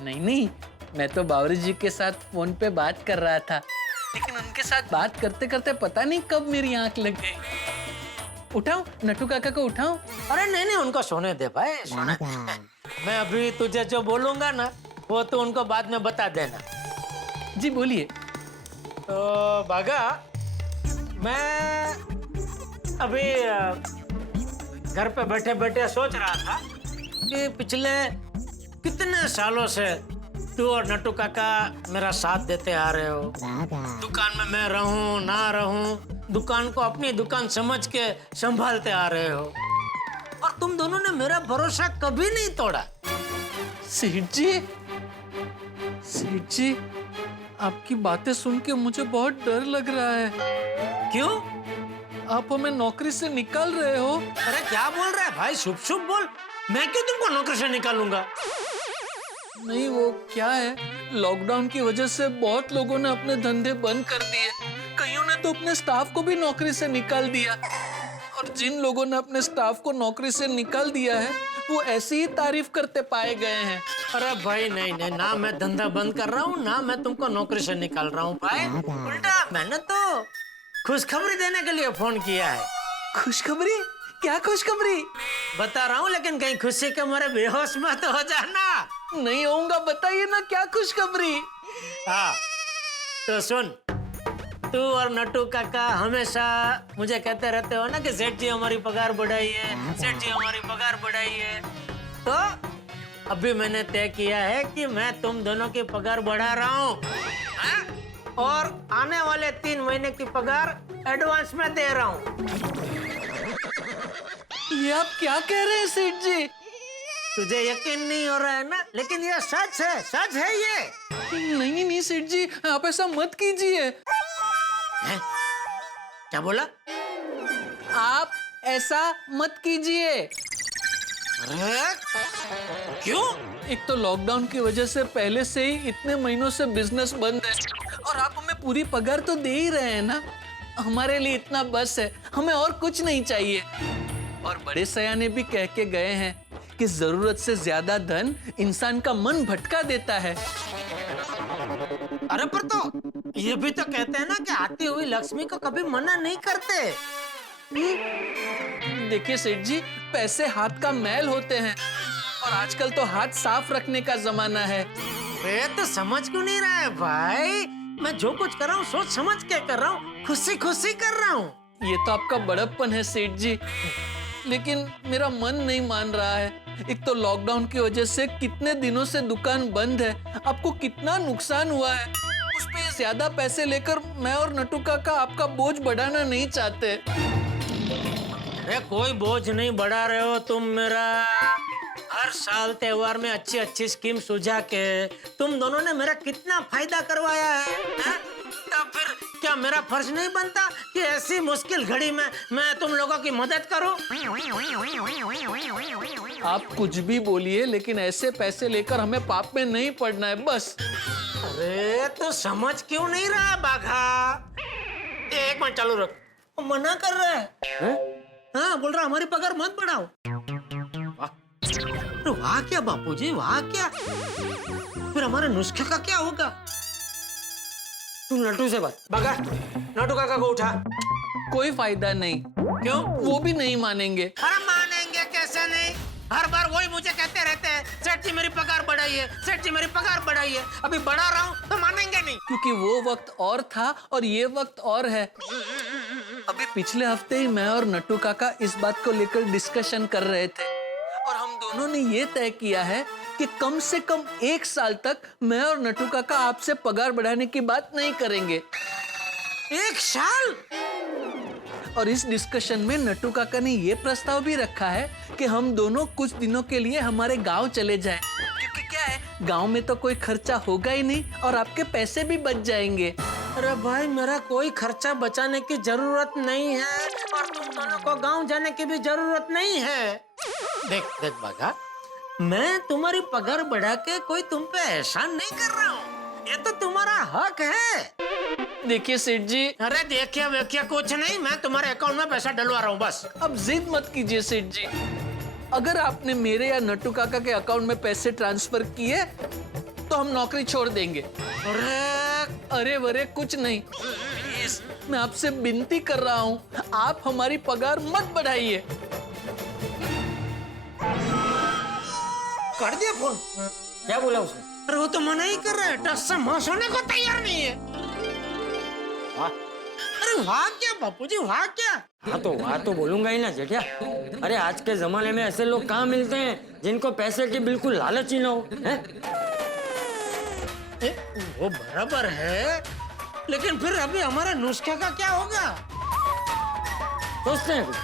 नहीं, मैं तो बावरी जी के साथ फोन पे बात कर रहा था, लेकिन उनके साथ बात करते करते पता नहीं कब मेरी आंख लग गई। उठाऊं, नट्टू काका को उठाऊं? अरे नहीं, उनको सोने दे भाई, सोने दे। मैं अभी तुझे जो बोलूंगा ना, वो तू उनको बाद में बता देना। जी बोलिए। तो बागा, मैं अभी घर पे बैठे बैठे सोच रहा था कि पिछले कितने सालों से तू और नट्टू काका मेरा साथ देते आ रहे हो। दुकान में मैं रहूं ना रहूं, दुकान को अपनी दुकान समझ के संभालते आ रहे हो, और तुम दोनों ने मेरा भरोसा कभी नहीं तोड़ा। सेठ जी, आपकी बातें सुन के मुझे बहुत डर लग रहा है। क्यों? आप हमें नौकरी से निकाल रहे हो? अरे क्या बोल रहा है भाई, शुभ शुभ बोल। मैं क्यों तुमको नौकरी से निकालूंगा? नहीं, वो क्या है, लॉकडाउन की वजह से बहुत लोगों ने अपने धंधे बंद कर दिए, कईयों ने तो अपने स्टाफ को भी नौकरी से निकाल दिया, और जिन लोगों ने अपने स्टाफ को नौकरी से निकाल दिया है, वो ऐसी ही तारीफ करते पाए गए हैं। अरे भाई नहीं, ना मैं धंधा बंद कर रहा हूँ, ना मैं तुमको नौकरी से निकाल रहा हूँ भाई। उल्टा मैंने तो खुशखबरी देने के लिए फोन किया है। खुशखबरी? क्या खुशखबरी? बता रहा हूँ, लेकिन कहीं खुशी के मारे बेहोश मत हो जाना। नहीं होऊंगा, बताइए ना क्या खुशखबरी। हाँ तो सुन, तू और नट्टू काका हमेशा मुझे कहते रहते हो ना कि सेठ जी हमारी पगार बढ़ाइए, सेठ जी हमारी पगार बढ़ाइए। तो अभी मैंने तय किया है कि मैं तुम दोनों की पगार बढ़ा रहा हूँ, और आने वाले 3 महीने की पगार एडवांस में दे रहा हूँ। ये आप क्या कह रहे हैं सेठ जी? तुझे यकीन नहीं हो रहा है ना, लेकिन ये सच है ये। नहीं सेठ जी, आप ऐसा मत कीजिए। क्या बोला? आप ऐसा मत कीजिए। अरे क्यों? एक तो लॉकडाउन की वजह से पहले से ही इतने महीनों से बिजनेस बंद है, और आप हमें पूरी पगार तो दे ही रहे हैं ना। हमारे लिए इतना बस है, हमें और कुछ नहीं चाहिए। और बड़े सयाने भी कह के गए हैं कि जरूरत से ज्यादा धन इंसान का मन भटका देता है। अरे पर तो ये भी तो कहते हैं ना कि आती हुई लक्ष्मी को कभी मना नहीं करते। देखिए सेठ जी, पैसे हाथ का मैल होते हैं, और आजकल तो हाथ साफ रखने का जमाना है। अरे तो समझ क्यों नहीं रहा है भाई? मैं जो कुछ कर रहा हूँ सोच समझ के कर रहा हूँ, खुशी कर रहा हूँ। ये तो आपका बड़प्पन है सेठ जी, लेकिन मेरा मन नहीं मान रहा है। एक तो लॉकडाउन की वजह से कितने दिनों से दुकान बंद है, आपको कितना नुकसान हुआ है। उस पे ज्यादा पैसे लेकर मैं और नट्टू काका आपका बोझ बढ़ाना नहीं चाहते। अरे कोई बोझ नहीं बढ़ा रहे हो तुम मेरा। हर साल त्योहार में अच्छी स्कीम सुझा के तुम दोनों ने मेरा कितना फायदा करवाया है, तो फिर क्या मेरा फर्ज नहीं बनता कि ऐसी मुश्किल घड़ी में मैं तुम लोगों की मदद करूं? आप कुछ भी बोलिए, लेकिन ऐसे पैसे लेकर हमें पाप में नहीं पड़ना है, बस। अरे तो समझ क्यों नहीं रहा बाघा? एक मिनट चालू रख। मना कर रहा है? हाँ बोल रहा हमारी पगार मत बढ़ाओ। वाह क्या बापूजी, वाह क्या। फिर हमारे नुस्खे का क्या होगा? तू नट्टू से बात। बाघा, नट्टू काका को उठा। कोई फायदा नहीं। क्यों? वो भी नहीं मानेंगे। अरे मानेंगे कैसे नहीं? हर बार वही मुझे कहते रहते हैं, सेठ जी मेरी पगार बढ़ाइए, सेठ जी मेरी पगार बढ़ाइए। अभी बढ़ा रहा हूँ तो मानेंगे नहीं। क्योंकि वो वक्त और था और ये वक्त और है। अभी पिछले हफ्ते ही मैं और नट्टू काका इस बात को लेकर डिस्कशन कर रहे थे, और हम दोनों ने ये तय किया है कि कम से कम 1 साल तक मैं और नट्टू काका आपसे पगार बढ़ाने की बात नहीं करेंगे। 1 साल? और इस डिस्कशन में नट्टू काका ने ये प्रस्ताव भी रखा है कि हम दोनों कुछ दिनों के लिए हमारे गांव चले जाएं, क्योंकि क्या है, गांव में तो कोई खर्चा होगा ही नहीं और आपके पैसे भी बच जाएंगे। अरे भाई मेरा कोई खर्चा बचाने की जरूरत नहीं है, और तुम दोनों को गांव जाने की भी जरूरत नहीं है। देख बाघा, मैं तुम्हारी पगार बढ़ा के कोई तुम पे एहसान नहीं कर रहा हूँ, ये तो तुम्हारा हक है। देखिए सेठ जी, अरे देखिए वेखिए कुछ नहीं, मैं तुम्हारे अकाउंट में पैसा डलवा रहा हूँ बस। अब जिद मत कीजिए सेठ जी। अगर आपने मेरे या नट्टू काका के अकाउंट में पैसे ट्रांसफर किए तो हम नौकरी छोड़ देंगे। अरे वरे कुछ नहीं, प्लीज मैं आपसे विनती कर रहा हूँ, आप हमारी पगार मत बढ़ाइए। कर दिया फोन। क्या बोला उसने? अरे वो तो मना ही कर रहा है, टस से मांस होने को तैयार नहीं है। अरे वाह क्या बापू जी, वाह क्या। हाँ तो बोलूंगा ही ना जेठिया। अरे आज के जमाने में ऐसे लोग कहाँ मिलते हैं जिनको पैसे की बिल्कुल लालच ही ना हो, हैं? वो बराबर है, लेकिन फिर अभी हमारे नुस्खे का क्या होगा? सोचते हैं कुछ।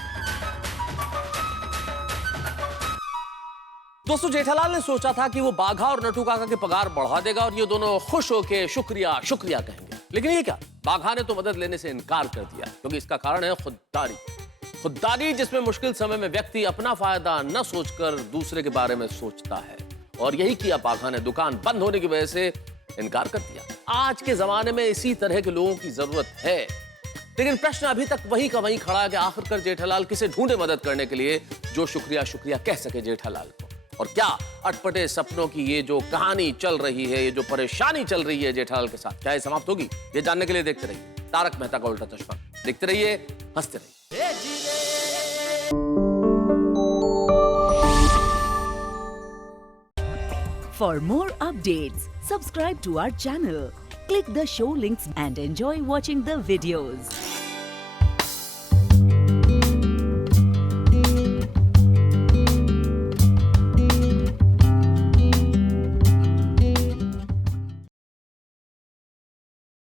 दोस्तों, जेठालाल ने सोचा था कि वो बाघा और नट्टू काका के पगार बढ़ा देगा और ये दोनों खुश होके शुक्रिया शुक्रिया कहेंगे। लेकिन ये क्या, बाघा ने तो मदद लेने से इनकार कर दिया, क्योंकि इसका कारण है खुददारी, जिसमें मुश्किल समय में व्यक्ति अपना फायदा न सोचकर दूसरे के बारे में सोचता है। और यही किया बाघा ने, दुकान बंद होने की वजह से इनकार कर दिया। आज के जमाने में इसी तरह के लोगों की जरूरत है, लेकिन प्रश्न अभी तक वही का वही खड़ा है कि आखिरकार जेठालाल किसे ढूंढे मदद करने के लिए जो शुक्रिया शुक्रिया कह सके जेठालाल को। और क्या अटपटे सपनों की ये जो कहानी चल रही है, ये जो परेशानी चल रही है जेठालाल के साथ, क्या ये समाप्त होगी? ये जानने के लिए देखते रहिए तारक मेहता का उल्टा चश्मा। देखते रहिए, हंसते रहिए। For more updates, subscribe to our channel, click the show links and enjoy watching the videos.